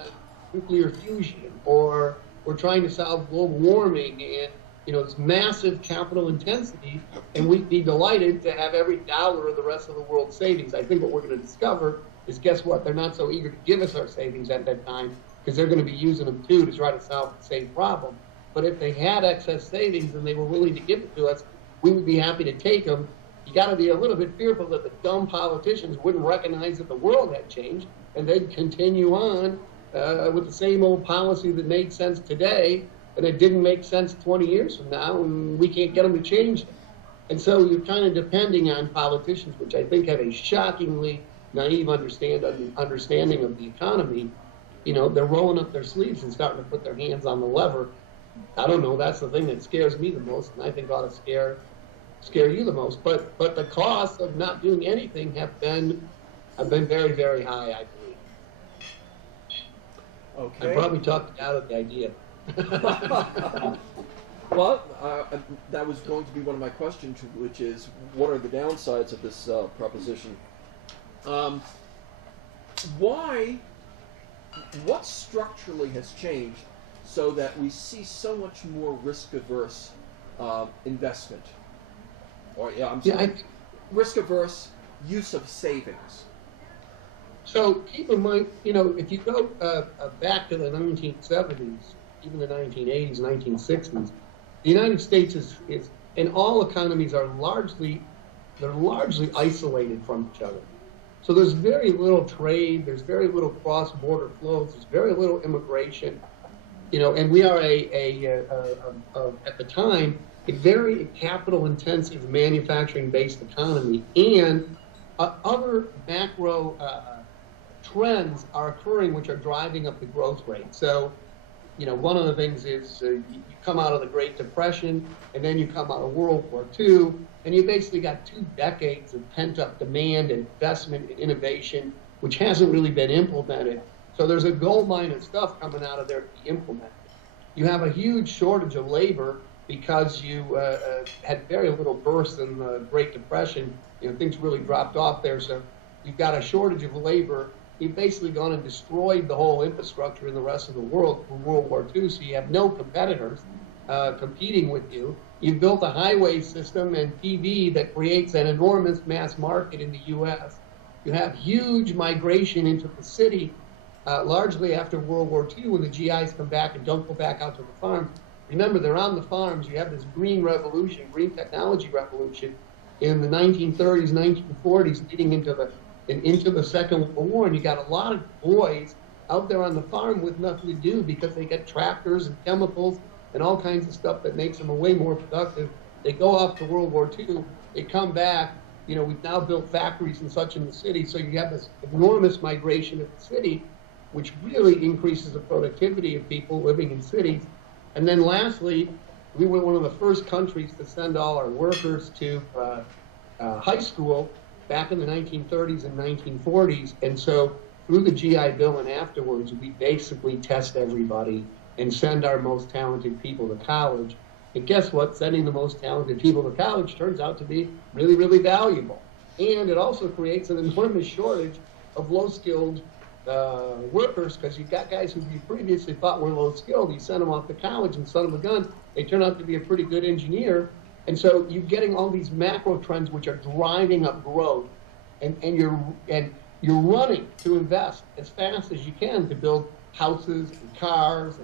nuclear fusion, or we're trying to solve global warming, and you know, it's massive capital intensity, and we'd be delighted to have every dollar of the rest of the world's savings. I think what we're going to discover is, guess what? They're not so eager to give us our savings at that time, because they're going to be using them too to try to solve the same problem. But if they had excess savings and they were willing to give it to us, we would be happy to take them. You got to be a little bit fearful that the dumb politicians wouldn't recognize that the world had changed, and they'd continue on with the same old policy that made sense today, and it didn't make sense 20 years from now, and we can't get them to change it. And so you're kind of depending on politicians, which I think have a shockingly naive understanding of the economy. You know, they're rolling up their sleeves and starting to put their hands on the lever. I don't know, that's the thing that scares me the most, and I think ought to scare you the most. But the costs of not doing anything have been very, very high, I believe. Okay. I probably talked you out of the idea. Well, that was going to be one of my questions, which is, what are the downsides of this proposition? What structurally has changed so that we see so much more risk-averse investment? Or, risk-averse use of savings. So keep in mind, you know, if you go back to the 1970s, even the 1980s, 1960s, the United States is and all economies are largely isolated from each other. So there's very little trade, there's very little cross-border flows, there's very little immigration, you know, and we are at the time, a very capital-intensive manufacturing-based economy, and other macro trends are occurring which are driving up the growth rate. So, you know, one of the things is you come out of the Great Depression, and then you come out of World War II, and you basically got 2 decades of pent-up demand and investment and innovation, which hasn't really been implemented. So there's a gold mine of stuff coming out of there to be implemented. You have a huge shortage of labor because you had very little burst in the Great Depression. You know, things really dropped off there, so you've got a shortage of labor. You've basically gone and destroyed the whole infrastructure in the rest of the world from World War II, so you have no competitors competing with you. You've built a highway system and TV that creates an enormous mass market in the U.S. You have huge migration into the city, largely after World War II, when the GIs come back and don't go back out to the farms. Remember, they're on the farms. You have this green revolution, green technology revolution in the 1930s, 1940s, leading into the Second World War, and you got a lot of boys out there on the farm with nothing to do because they get tractors and chemicals and all kinds of stuff that makes them way more productive. They go off to World War II, they come back, you know, we've now built factories and such in the city, so you have this enormous migration of the city, which really increases the productivity of people living in cities. And then lastly, we were one of the first countries to send all our workers to high school back in the 1930s and 1940s. And so through the GI Bill and afterwards, we basically test everybody and send our most talented people to college. And guess what? Sending the most talented people to college turns out to be really, really valuable. And it also creates an enormous shortage of low-skilled workers, because you've got guys who you previously thought were low-skilled. You send them off to college and son of a gun, they turn out to be a pretty good engineer, And so you're getting all these macro trends which are driving up growth, and you're running to invest as fast as you can to build houses and cars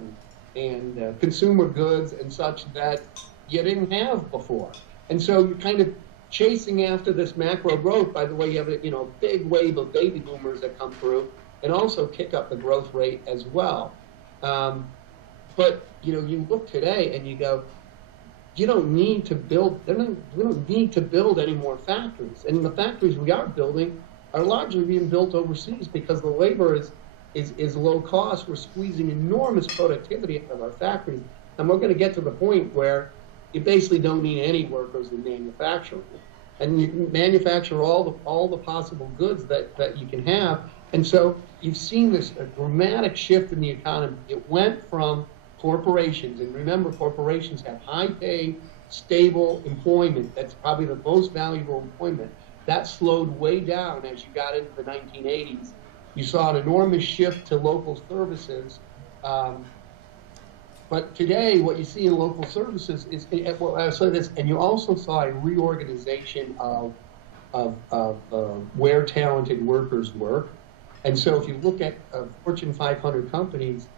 and consumer goods and such that you didn't have before. And so you're kind of chasing after this macro growth. By the way, you have a big wave of baby boomers that come through and also kick up the growth rate as well. But you look today and you go, you don't need to build. We don't need to build any more factories. And the factories we are building are largely being built overseas because the labor is low cost. We're squeezing enormous productivity out of our factories, and we're going to get to the point where you basically don't need any workers in manufacturing, and you can manufacture all the possible goods that you can have. And so you've seen this dramatic shift in the economy. It went from corporations, and remember, corporations have high-paid, stable employment. That's probably the most valuable employment. That slowed way down as you got into the 1980s. You saw an enormous shift to local services. But today, what you see in local services is, and you also saw a reorganization of where talented workers work. And so if you look at Fortune 500 companies,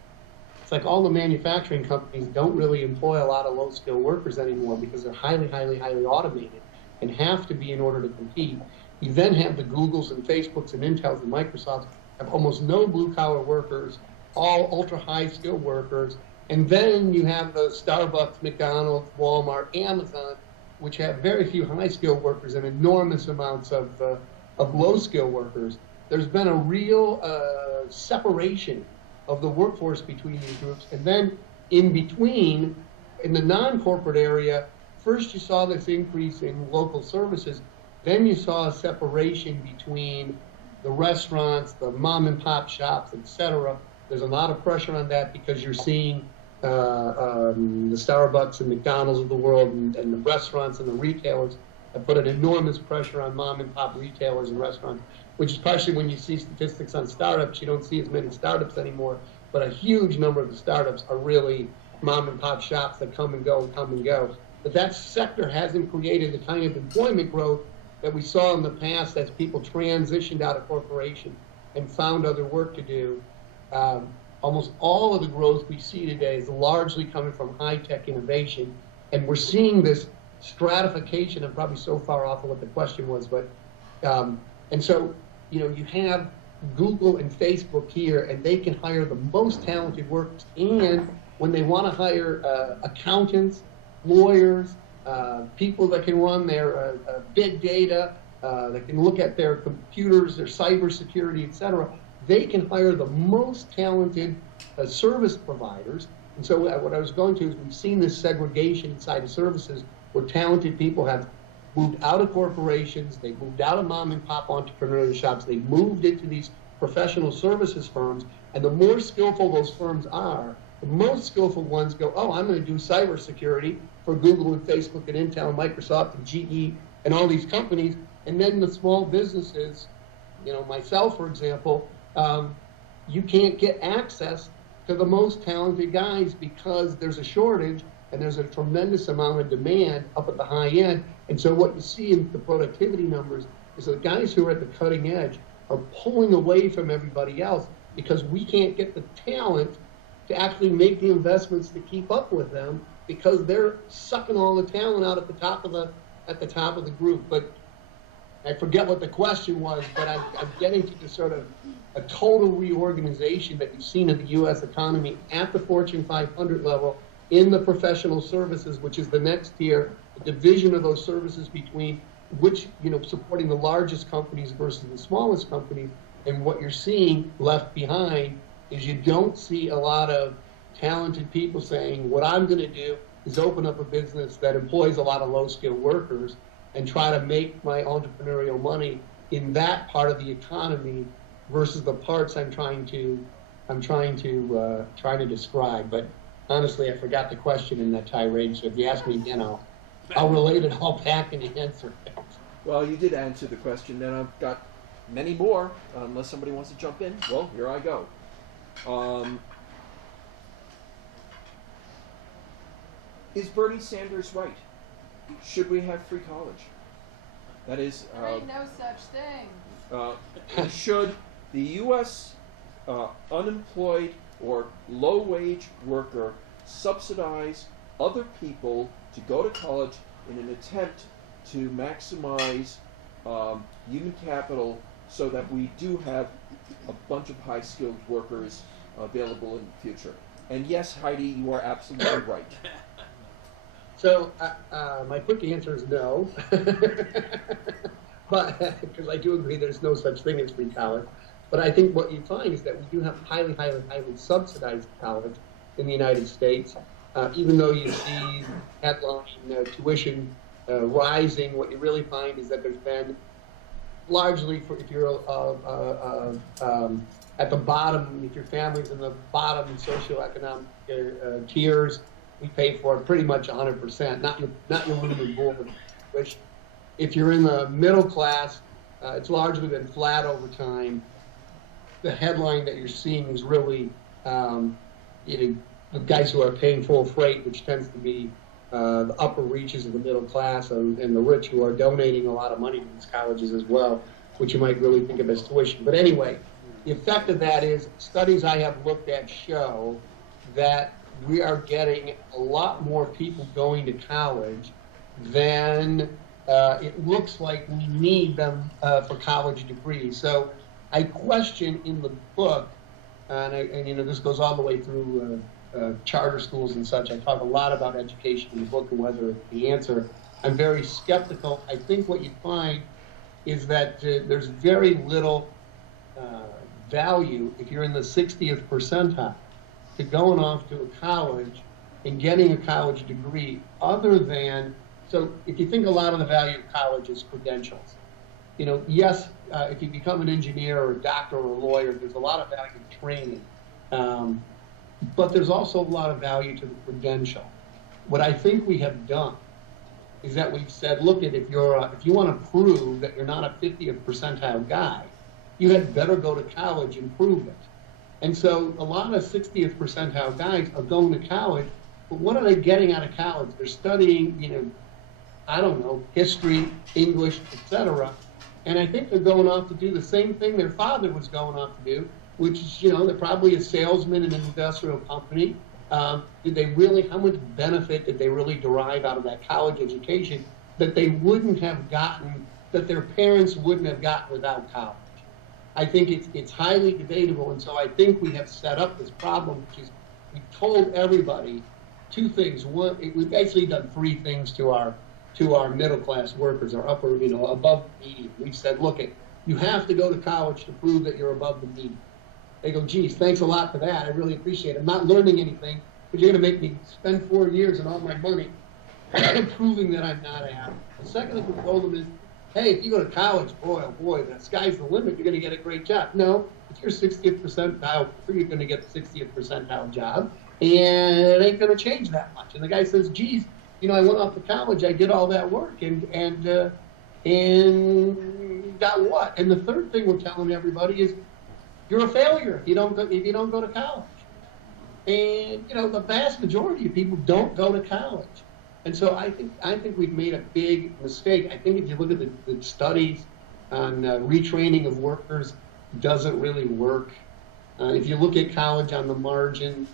it's like all the manufacturing companies don't really employ a lot of low-skilled workers anymore because they're highly, highly, highly automated and have to be in order to compete. You then have the Googles and Facebooks and Intels and Microsofts have almost no blue-collar workers, all ultra-high-skilled workers. And then you have the Starbucks, McDonald's, Walmart, Amazon, which have very few high-skilled workers and enormous amounts of low-skilled workers. There's been a real separation of the workforce between these groups. And then in between, in the non-corporate area, first you saw this increase in local services, then you saw a separation between the restaurants, the mom and pop shops, etc. There's a lot of pressure on that because you're seeing the Starbucks and McDonald's of the world and the restaurants and the retailers have put an enormous pressure on mom and pop retailers and restaurants, which is partially when you see statistics on startups, you don't see as many startups anymore, but a huge number of the startups are really mom and pop shops that come and go and come and go. But that sector hasn't created the kind of employment growth that we saw in the past as people transitioned out of corporation and found other work to do. Almost all of the growth we see today is largely coming from high-tech innovation, and we're seeing this stratification. I'm probably so far off of what the question was, but and so you have Google and Facebook here, and they can hire the most talented workers, and when they want to hire accountants, lawyers, people that can run their big data, that can look at their computers, their cybersecurity, etc., they can hire the most talented service providers. And so what I was going to is we've seen this segregation inside of services where talented people have moved out of corporations, they've moved out of mom and pop entrepreneurial shops, they've moved into these professional services firms, and the more skillful those firms are, the most skillful ones go, oh, I'm going to do cybersecurity for Google and Facebook and Intel and Microsoft and GE and all these companies. And then the small businesses, myself, for example, you can't get access to the most talented guys because there's a shortage and there's a tremendous amount of demand up at the high end. And so what you see in the productivity numbers is the guys who are at the cutting edge are pulling away from everybody else because we can't get the talent to actually make the investments to keep up with them because they're sucking all the talent out at the top of the group. But I forget what the question was, but I'm getting to the sort of a total reorganization that you've seen in the U.S. economy at the Fortune 500 level in the professional services, which is the next tier, the division of those services between which, supporting the largest companies versus the smallest companies. And what you're seeing left behind is you don't see a lot of talented people saying, what I'm going to do is open up a business that employs a lot of low-skilled workers and try to make my entrepreneurial money in that part of the economy versus the parts I'm trying to describe. But honestly, I forgot the question in that tirade. So if you ask me again, I'll relate it all back and answer it. Well, you did answer the question, and I've got many more. Unless somebody wants to jump in, well, here I go. Is Bernie Sanders right? should we have free college? That is, There ain't no such thing. should the U.S. Unemployed or low-wage worker subsidize other people to go to college in an attempt to maximize human capital so that we do have a bunch of high-skilled workers available in the future? And yes, Heidi, you are absolutely right. So my quick answer is no, but because I do agree there's no such thing as free college. But I think what you find is that we do have highly subsidized college in the United States. Even though you see headline tuition rising, what you really find is that there's been largely, for if you're at the bottom, if your family's in the bottom socioeconomic tiers, we pay for it pretty much 100%, not your room and board. Which, if you're in the middle class, it's largely been flat over time. The headline that you're seeing is really the guys who are paying full freight, which tends to be the upper reaches of the middle class, and the rich who are donating a lot of money to these colleges as well, which you might really think of as tuition. But anyway, the effect of that is studies I have looked at show that we are getting a lot more people going to college than it looks like we need them for college degrees. So I question in the book, and you know, this goes all the way through charter schools and such. I talk a lot about education in the book and whether it's the answer. I'm very skeptical. I think what you find is that there's very little value if you're in the 60th percentile to going off to a college and getting a college degree, other than, so if you think a lot of the value of college is credentials. You know, yes, if you become an engineer or a doctor or a lawyer, there's a lot of value in training. But there's also a lot of value to the credential. What I think we have done is that we've said, look, if you want to prove that you're not a 50th percentile guy, you had better go to college and prove it. And so a lot of 60th percentile guys are going to college, but what are they getting out of college? They're studying, you know, I don't know, history, English, etc. And I think they're going off to do the same thing their father was going off to do, which is, you know, they're probably a salesman in an industrial company. Did they really, how much benefit did they really derive out of that college education that they wouldn't have gotten, that their parents wouldn't have gotten without college? I think it's highly debatable, and so I think we have set up this problem, which is we've told everybody two things. One, we've basically done three things to our middle class workers, our upper, you know, above the median. We've said, look, you have to go to college to prove that you're above the median. They go, geez, thanks a lot for that. I really appreciate it. I'm not learning anything, but you're going to make me spend 4 years and all my money proving that I'm not average. The second thing we told them is, hey, if you go to college, boy, oh boy, the sky's the limit. You're going to get a great job. No, if you're 60th percentile, you're going to get the 60th percentile job, and it ain't going to change that much. And the guy says, geez, you know, I went off to college, I did all that work, and got what? And the third thing we're telling everybody is, you're a failure if you don't go to college. And you know, the vast majority of people don't go to college. And so I think we've made a big mistake. I think if you look at the studies on retraining of workers, it doesn't really work. If you look at college on the margin,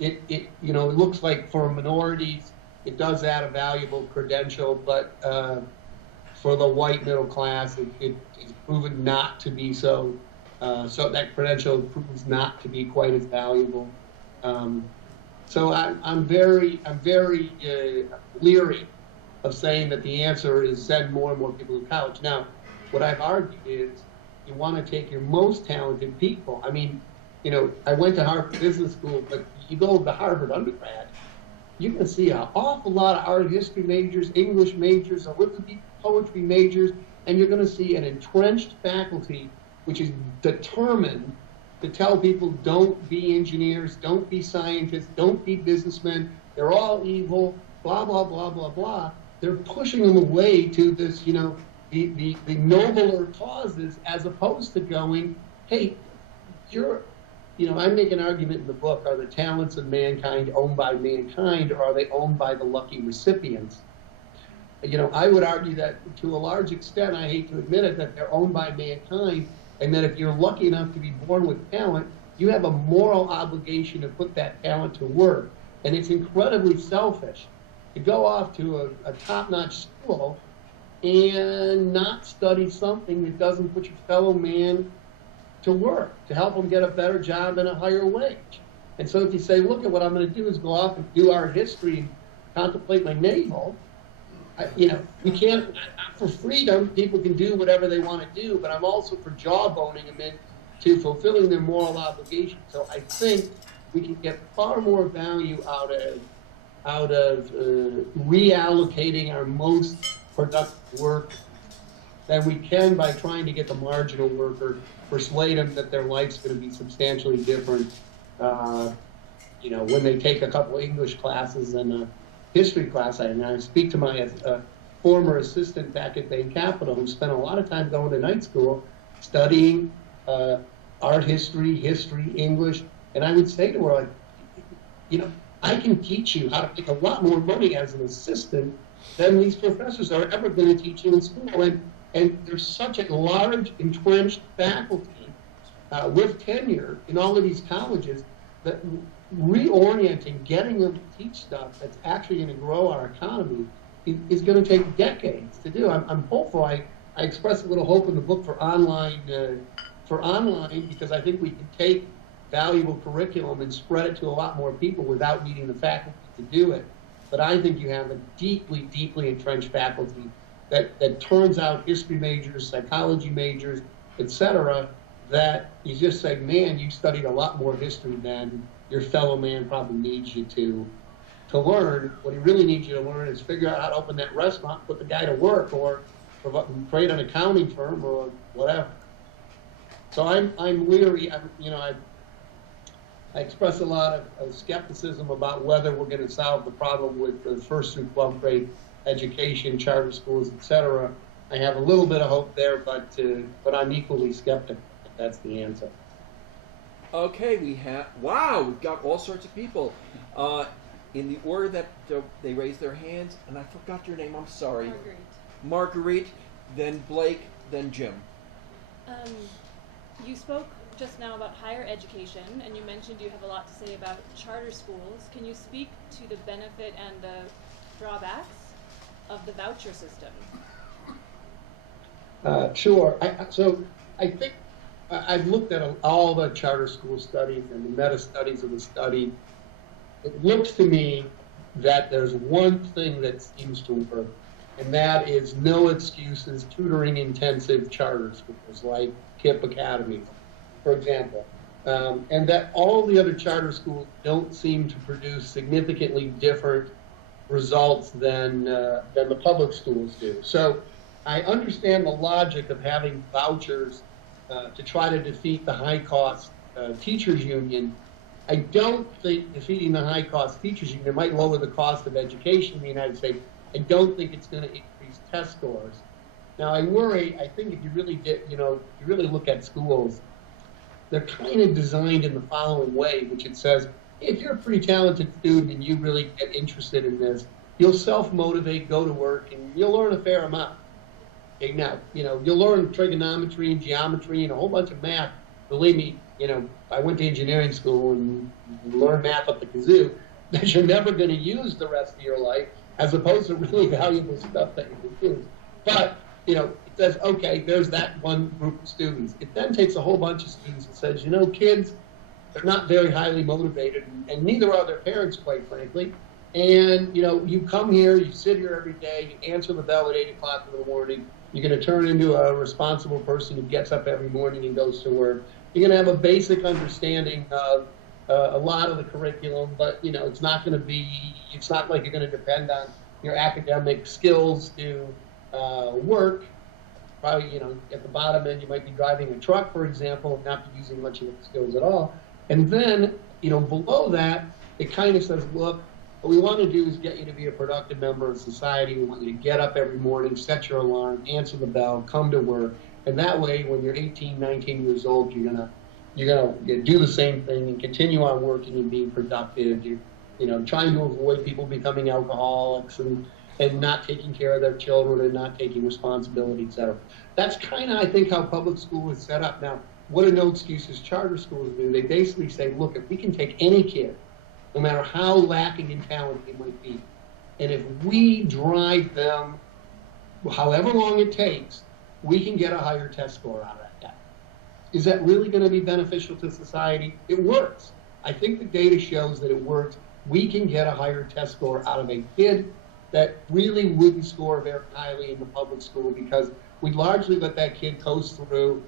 it you know, it looks like for minorities it does add a valuable credential, but for the white middle class, it's proven not to be so. So that credential proves not to be quite as valuable. So I'm very leery of saying that the answer is send more and more people to college. Now, what I've argued is you want to take your most talented people. I mean, you know, I went to Harvard Business School, but you go to Harvard undergrad, you're going to see an awful lot of art history majors, English majors, Olympic poetry majors, and you're going to see an entrenched faculty which is determined to tell people, don't be engineers, don't be scientists, don't be businessmen, they're all evil, blah, blah, blah, blah, blah. They're pushing them away to this, you know, the nobler causes, as opposed to going, hey, you know, I make an argument in the book, are the talents of mankind owned by mankind, or are they owned by the lucky recipients? I would argue that to a large extent, I hate to admit it, that they're owned by mankind, and that if you're lucky enough to be born with talent, you have a moral obligation to put that talent to work. And it's incredibly selfish to go off to a top-notch school and not study something that doesn't put your fellow man to work, to help them get a better job and a higher wage. And so if you say, look, at what I'm going to do is go off and do art history and contemplate my navel, we can't, for freedom, people can do whatever they want to do, but I'm also for jawboning them into fulfilling their moral obligation. So I think we can get far more value out of reallocating our most productive work than we can by trying to get the marginal worker, persuade them that their life's going to be substantially different, when they take a couple English classes and a history class. I speak to my former assistant back at Bain Capital who spent a lot of time going to night school studying art history, English, and I would say to her, I can teach you how to make a lot more money as an assistant than these professors are ever going to teach you in school. And there's such a large entrenched faculty with tenure in all of these colleges that reorienting, getting them to teach stuff that's actually going to grow our economy is going to take decades to do. I'm hopeful. I express a little hope in the book for online because I think we can take valuable curriculum and spread it to a lot more people without needing the faculty to do it. But I think you have a deeply, deeply entrenched faculty that turns out history majors, psychology majors, etc., that you just say, man, you studied a lot more history than your fellow man probably needs you to learn. What he really needs you to learn is figure out how to open that restaurant, put the guy to work, or create an accounting firm or whatever. So I'm leery. I express a lot of skepticism about whether we're going to solve the problem with the 1st through 12th grade education, charter schools, etc. I have a little bit of hope there, but I'm equally skeptical if that's the answer. Okay, we've got all sorts of people. In the order that they raised their hands, and I forgot your name, I'm sorry. Marguerite, then Blake, then Jim. You spoke just now about higher education, and you mentioned you have a lot to say about charter schools. Can you speak to the benefit and the drawbacks of the voucher system? Sure. I think I've looked at all the charter school studies and the meta studies of the study. It looks to me that there's one thing that seems to work, and that is no excuses, tutoring intensive charter schools like KIPP academies, for example. And that all the other charter schools don't seem to produce significantly different results than the public schools do. So I understand the logic of having vouchers to try to defeat the high-cost teachers union. I don't think defeating the high-cost teachers union might lower the cost of education in the United States. I don't think it's going to increase test scores. Now, I think if you really look at schools, they're kind of designed in the following way, which it says, if you're a pretty talented student and you really get interested in this, you'll self-motivate, go to work, and you'll learn a fair amount. Okay, now, you'll learn trigonometry and geometry and a whole bunch of math. Believe me, I went to engineering school and learned math up the kazoo that you're never going to use the rest of your life, as opposed to really valuable stuff that you can use. But, it says, okay, there's that one group of students. It then takes a whole bunch of students and says, kids, they're not very highly motivated, and neither are their parents, quite frankly. And, you come here, you sit here every day, you answer the bell at 8 o'clock in the morning. You're going to turn into a responsible person who gets up every morning and goes to work. You're going to have a basic understanding of a lot of the curriculum, but, it's not like you're going to depend on your academic skills to work. Probably, at the bottom end, you might be driving a truck, for example, and not be using much of the skills at all. And then, below that, it kind of says, look, what we want to do is get you to be a productive member of society. We want you to get up every morning, set your alarm, answer the bell, come to work. And that way, when you're 18, 19 years old, you're gonna do the same thing and continue on working and being productive. You're trying to avoid people becoming alcoholics and and not taking care of their children and not taking responsibility, et cetera. That's kind of, I think, how public school is set up. Now, what do no excuses charter schools do? They basically say, look, if we can take any kid, no matter how lacking in talent they might be, and if we drive them, however long it takes, we can get a higher test score out of that guy. Is that really going to be beneficial to society? It works. I think the data shows that it works. We can get a higher test score out of a kid that really wouldn't score very highly in the public school, because we largely let that kid coast through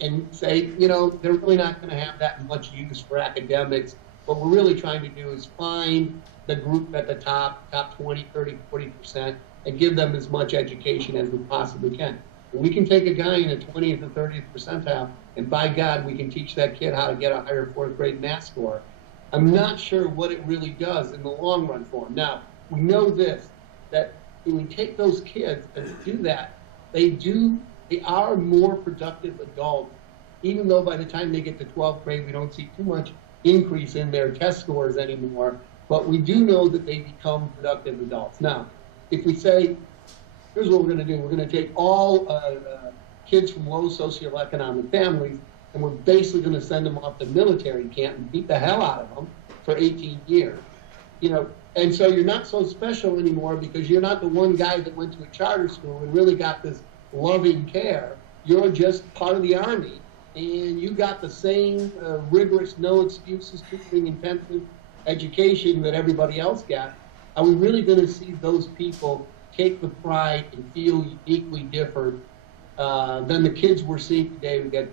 and say, you know, they're really not going to have that much use for academics. What we're really trying to do is find the group at the top 20, 30, 40%, and give them as much education as we possibly can. We can take a guy in the 20th and 30th percentile, and by God, we can teach that kid how to get a higher fourth grade math score. I'm not sure what it really does in the long run for him. Now, we know this, that when we take those kids and do that, they are more productive adults, even though by the time they get to 12th grade, we don't see too much increase in their test scores anymore, but we do know that they become productive adults. Now, if we say, here's what we're going to do, we're going to take all kids from low socioeconomic families, and we're basically going to send them off to military camp and beat the hell out of them for 18 years. You know, and so you're not so special anymore because you're not the one guy that went to a charter school and really got this loving care. You're just part of the Army, and you got the same rigorous, no excuses, tutoring intensive education that everybody else got. Are we really going to see those people take the pride and feel uniquely different than the kids we're seeing today who get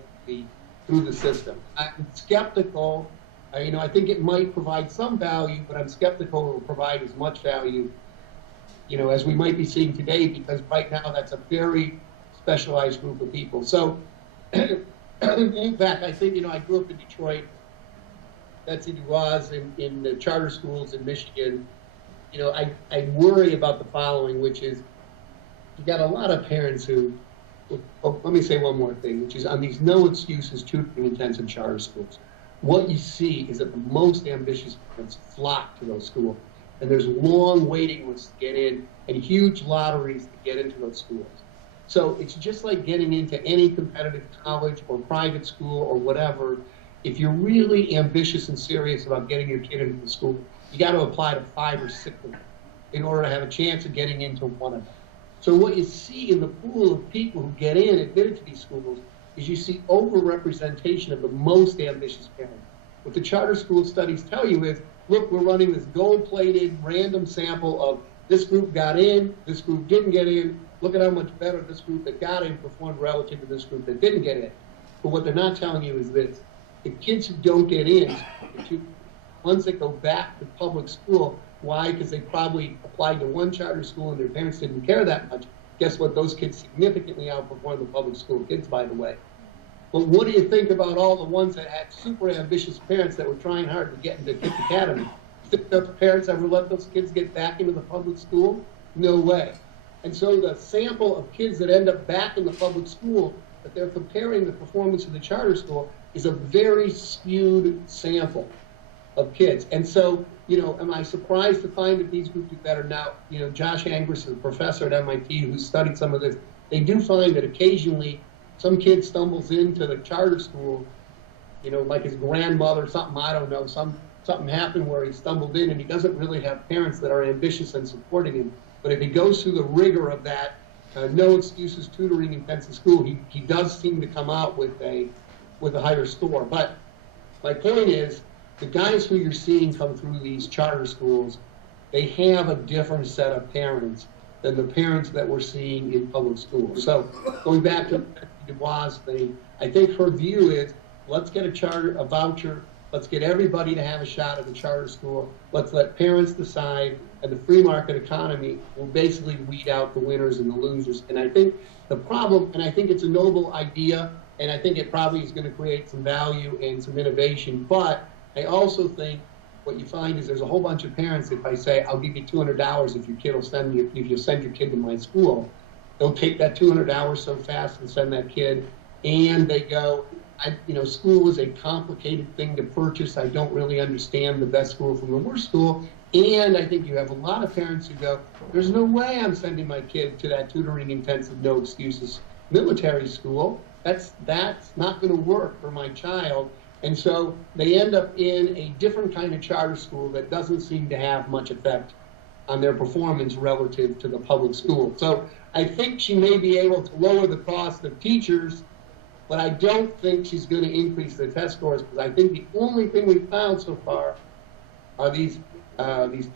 through the system? I'm skeptical. I think it might provide some value, but I'm skeptical it will provide as much value, as we might be seeing today, because right now that's a very specialized group of people. So, in fact, I think, I grew up in Detroit. Betsy DeWaz in the charter schools in Michigan. I worry about the following, which is you got a lot of parents who, let me say one more thing, which is on these no excuses tutoring intensive charter schools, what you see is that the most ambitious parents flock to those schools. And there's long waiting lists to get in and huge lotteries to get into those schools. So it's just like getting into any competitive college or private school or whatever. If you're really ambitious and serious about getting your kid into the school, you got to apply to 5 or 6 of them in order to have a chance of getting into one of them. So what you see in the pool of people who get in admitted to these schools is you see overrepresentation of the most ambitious parents. What the charter school studies tell you is, look, we're running this gold-plated random sample of this group got in, this group didn't get in, look at how much better this group that got in performed relative to this group that didn't get in. But what they're not telling you is this: the kids who don't get in, the ones that go back to public school, why? Because they probably applied to one charter school and their parents didn't care that much. Guess what? Those kids significantly outperform the public school kids, by the way. But what do you think about all the ones that had super ambitious parents that were trying hard to get into Kids Academy? Think those parents ever let those kids get back into the public school? No way. And so the sample of kids that end up back in the public school, that they're comparing the performance of the charter school, is a very skewed sample of kids. And so, am I surprised to find that these groups do better? Now, Josh Angris is a professor at MIT who studied some of this. They do find that occasionally some kid stumbles into the charter school, like his grandmother, something, I don't know, something happened where he stumbled in and he doesn't really have parents that are ambitious and supporting him. But if he goes through the rigor of that no excuses tutoring intensive school, he does seem to come out with a higher score. But my point is, the guys who you're seeing come through these charter schools, they have a different set of parents than the parents that we're seeing in public schools. So going back to the DeWaz thing, I think her view is, let's get a voucher, let's get everybody to have a shot at the charter school, let's let parents decide, and the free market economy will basically weed out the winners and the losers. And I think the problem, and I think it's a noble idea, and I think it probably is going to create some value and some innovation, but I also think what you find is there's a whole bunch of parents, if I say, I'll give you $200 if you send your kid to my school, they'll take that $200 so fast and send that kid, and they go, school is a complicated thing to purchase. I don't really understand the best school from the worst school. And I think you have a lot of parents who go, there's no way I'm sending my kid to that tutoring intensive, no excuses military school. That's not going to work for my child. And so they end up in a different kind of charter school that doesn't seem to have much effect on their performance relative to the public school. So I think she may be able to lower the cost of teachers, but I don't think she's going to increase the test scores, because I think the only thing we've found so far are these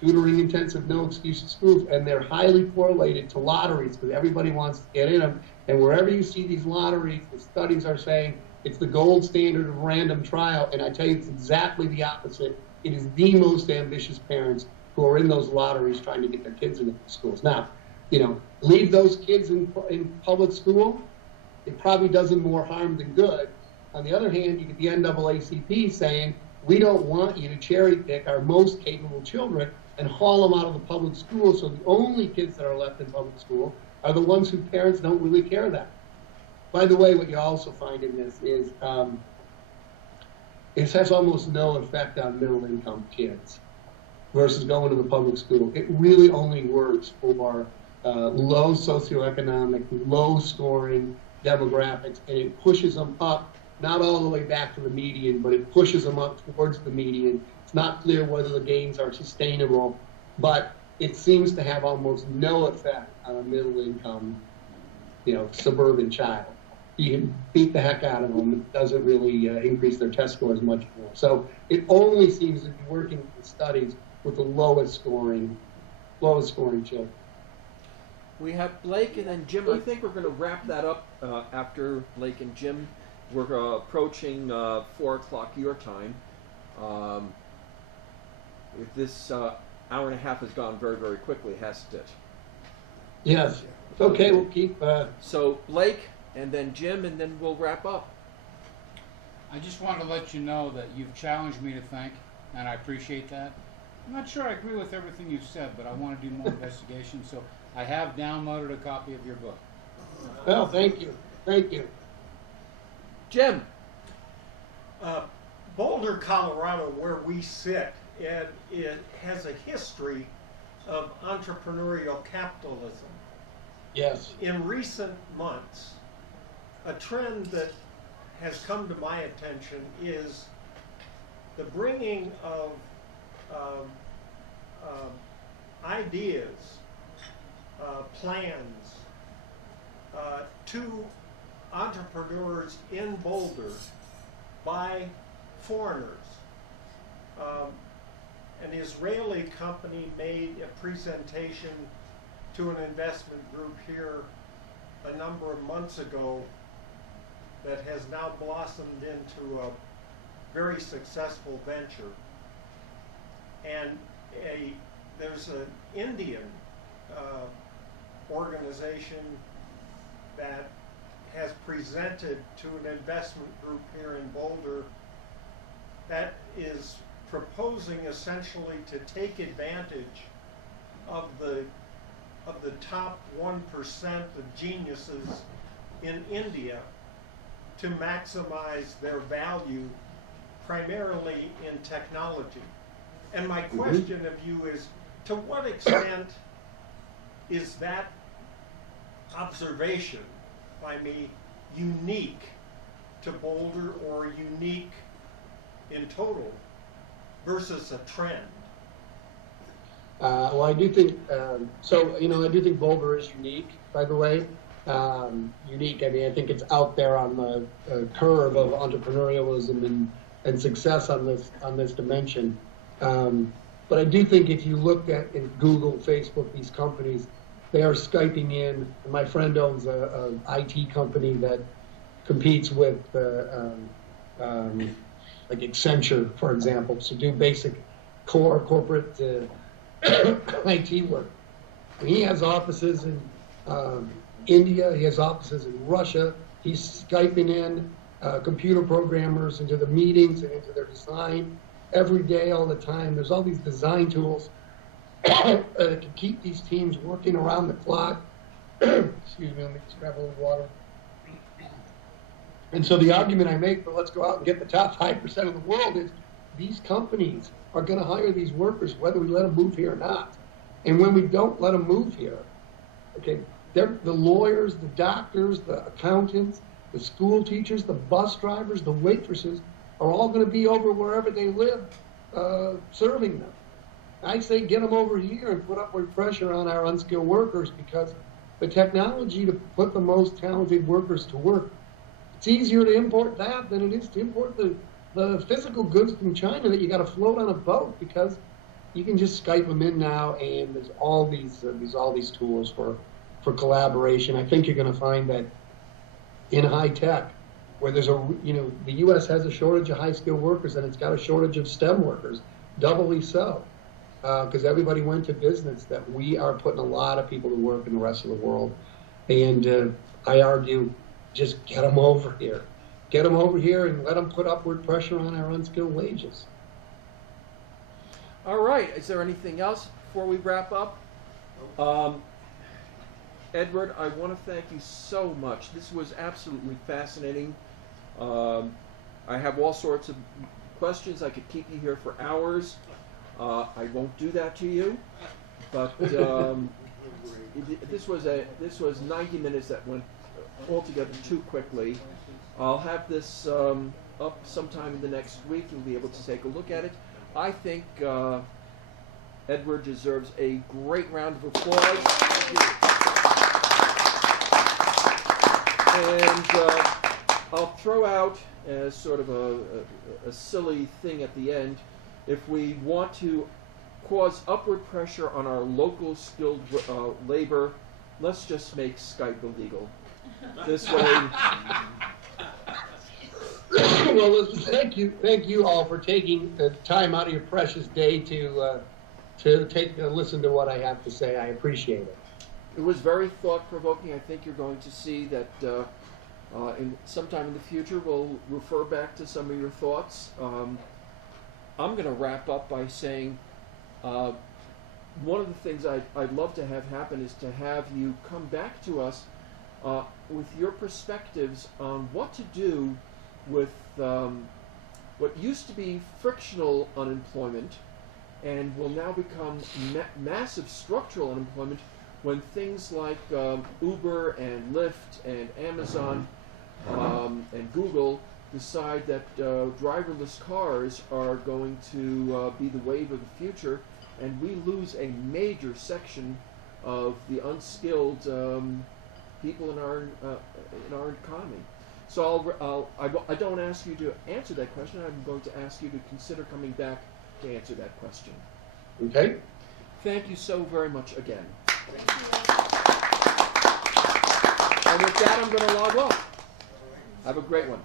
tutoring intensive, no excuses schools, and they're highly correlated to lotteries because everybody wants to get in them. And wherever you see these lotteries, the studies are saying it's the gold standard of random trial. And I tell you, it's exactly the opposite. It is the most ambitious parents who are in those lotteries trying to get their kids into schools. Now, leave those kids in public school, it probably does them more harm than good. On the other hand, you get the NAACP saying, we don't want you to cherry pick our most capable children and haul them out of the public school, so the only kids that are left in public school are the ones whose parents don't really care that. By the way, what you also find in this is it has almost no effect on middle-income kids versus going to the public school. It really only works for low socioeconomic, low-scoring demographics, and it pushes them up, not all the way back to the median, but it pushes them up towards the median. It's not clear whether the gains are sustainable, but it seems to have almost no effect on a middle-income, suburban child. You can beat the heck out of them. It doesn't really increase their test scores much more. So it only seems to be working in studies with the lowest scoring children. We have Blake and then Jim. I think we're going to wrap that up after Blake and Jim. We're approaching 4 o'clock your time. If this hour and a half has gone very, very quickly, hasn't it? Yes. Okay, we'll keep... So Blake and then Jim, and then we'll wrap up. I just wanted to let you know that you've challenged me to think, and I appreciate that. I'm not sure I agree with everything you've said, but I want to do more investigation, so I have downloaded a copy of your book. Well, thank you. Thank you. Jim. Boulder, Colorado, where we sit, and it has a history of entrepreneurial capitalism. Yes. In recent months, a trend that has come to my attention is the bringing of ideas, plans to entrepreneurs in Boulder by foreigners. An Israeli company made a presentation to an investment group here a number of months ago that has now blossomed into a very successful venture. And there's an Indian organization that has presented to an investment group here in Boulder that is proposing essentially to take advantage of the top 1% of geniuses in India to maximize their value primarily in technology. And my question of you is, to what extent is that observation by me unique to Boulder or unique in total versus a trend? Well, I do think, I do think Boulder is unique, by the way. Unique, I mean, I think it's out there on the curve of entrepreneurialism and success on this dimension. But I do think if you look at in Google, Facebook, these companies, they are Skyping in. My friend owns a IT company that competes with like Accenture, for example, to do basic core corporate IT work. And he has offices in India. He has offices in Russia. He's Skyping in computer programmers into the meetings and into their design every day, all the time. There's all these design tools that can keep these teams working around the clock. Excuse me, let me just grab a little water. And so the argument I make for let's go out and get the top 5% of the world is these companies are going to hire these workers whether we let them move here or not. And when we don't let them move here, okay, the lawyers, the doctors, the accountants, the school teachers, the bus drivers, the waitresses are all going to be over wherever they live serving them. I say get them over here and put upward pressure on our unskilled workers, because the technology to put the most talented workers to work, it's easier to import that than it is to import the physical goods from China that you got to float on a boat, because you can just Skype them in now, and there's all these tools for collaboration. I think you're going to find that in high tech, where there's the U.S. has a shortage of high skilled workers, and it's got a shortage of STEM workers, doubly so, because everybody went to business, that we are putting a lot of people to work in the rest of the world. And I argue, just get them over here. Get them over here and let them put upward pressure on our unskilled wages. All right. Is there anything else before we wrap up? Edward, I want to thank you so much. This was absolutely fascinating. I have all sorts of questions. I could keep you here for hours. I won't do that to you, but this was 90 minutes that went altogether too quickly. I'll have this up sometime in the next week. You'll be able to take a look at it. I think Edward deserves a great round of applause. And I'll throw out as sort of a silly thing at the end. If we want to cause upward pressure on our local skilled labor, let's just make Skype illegal. This way. Well, listen, thank you all for taking the time out of your precious day to take a listen to what I have to say. I appreciate it. It was very thought-provoking. I think you're going to see that sometime in the future we'll refer back to some of your thoughts. I'm going to wrap up by saying one of the things I'd love to have happen is to have you come back to us with your perspectives on what to do with what used to be frictional unemployment and will now become massive structural unemployment when things like Uber and Lyft and Amazon and Google decide that driverless cars are going to be the wave of the future, and we lose a major section of the unskilled people in our economy. So I don't ask you to answer that question. I'm going to ask you to consider coming back to answer that question. Okay. Thank you so very much again. And with that, I'm going to log off. Have a great one.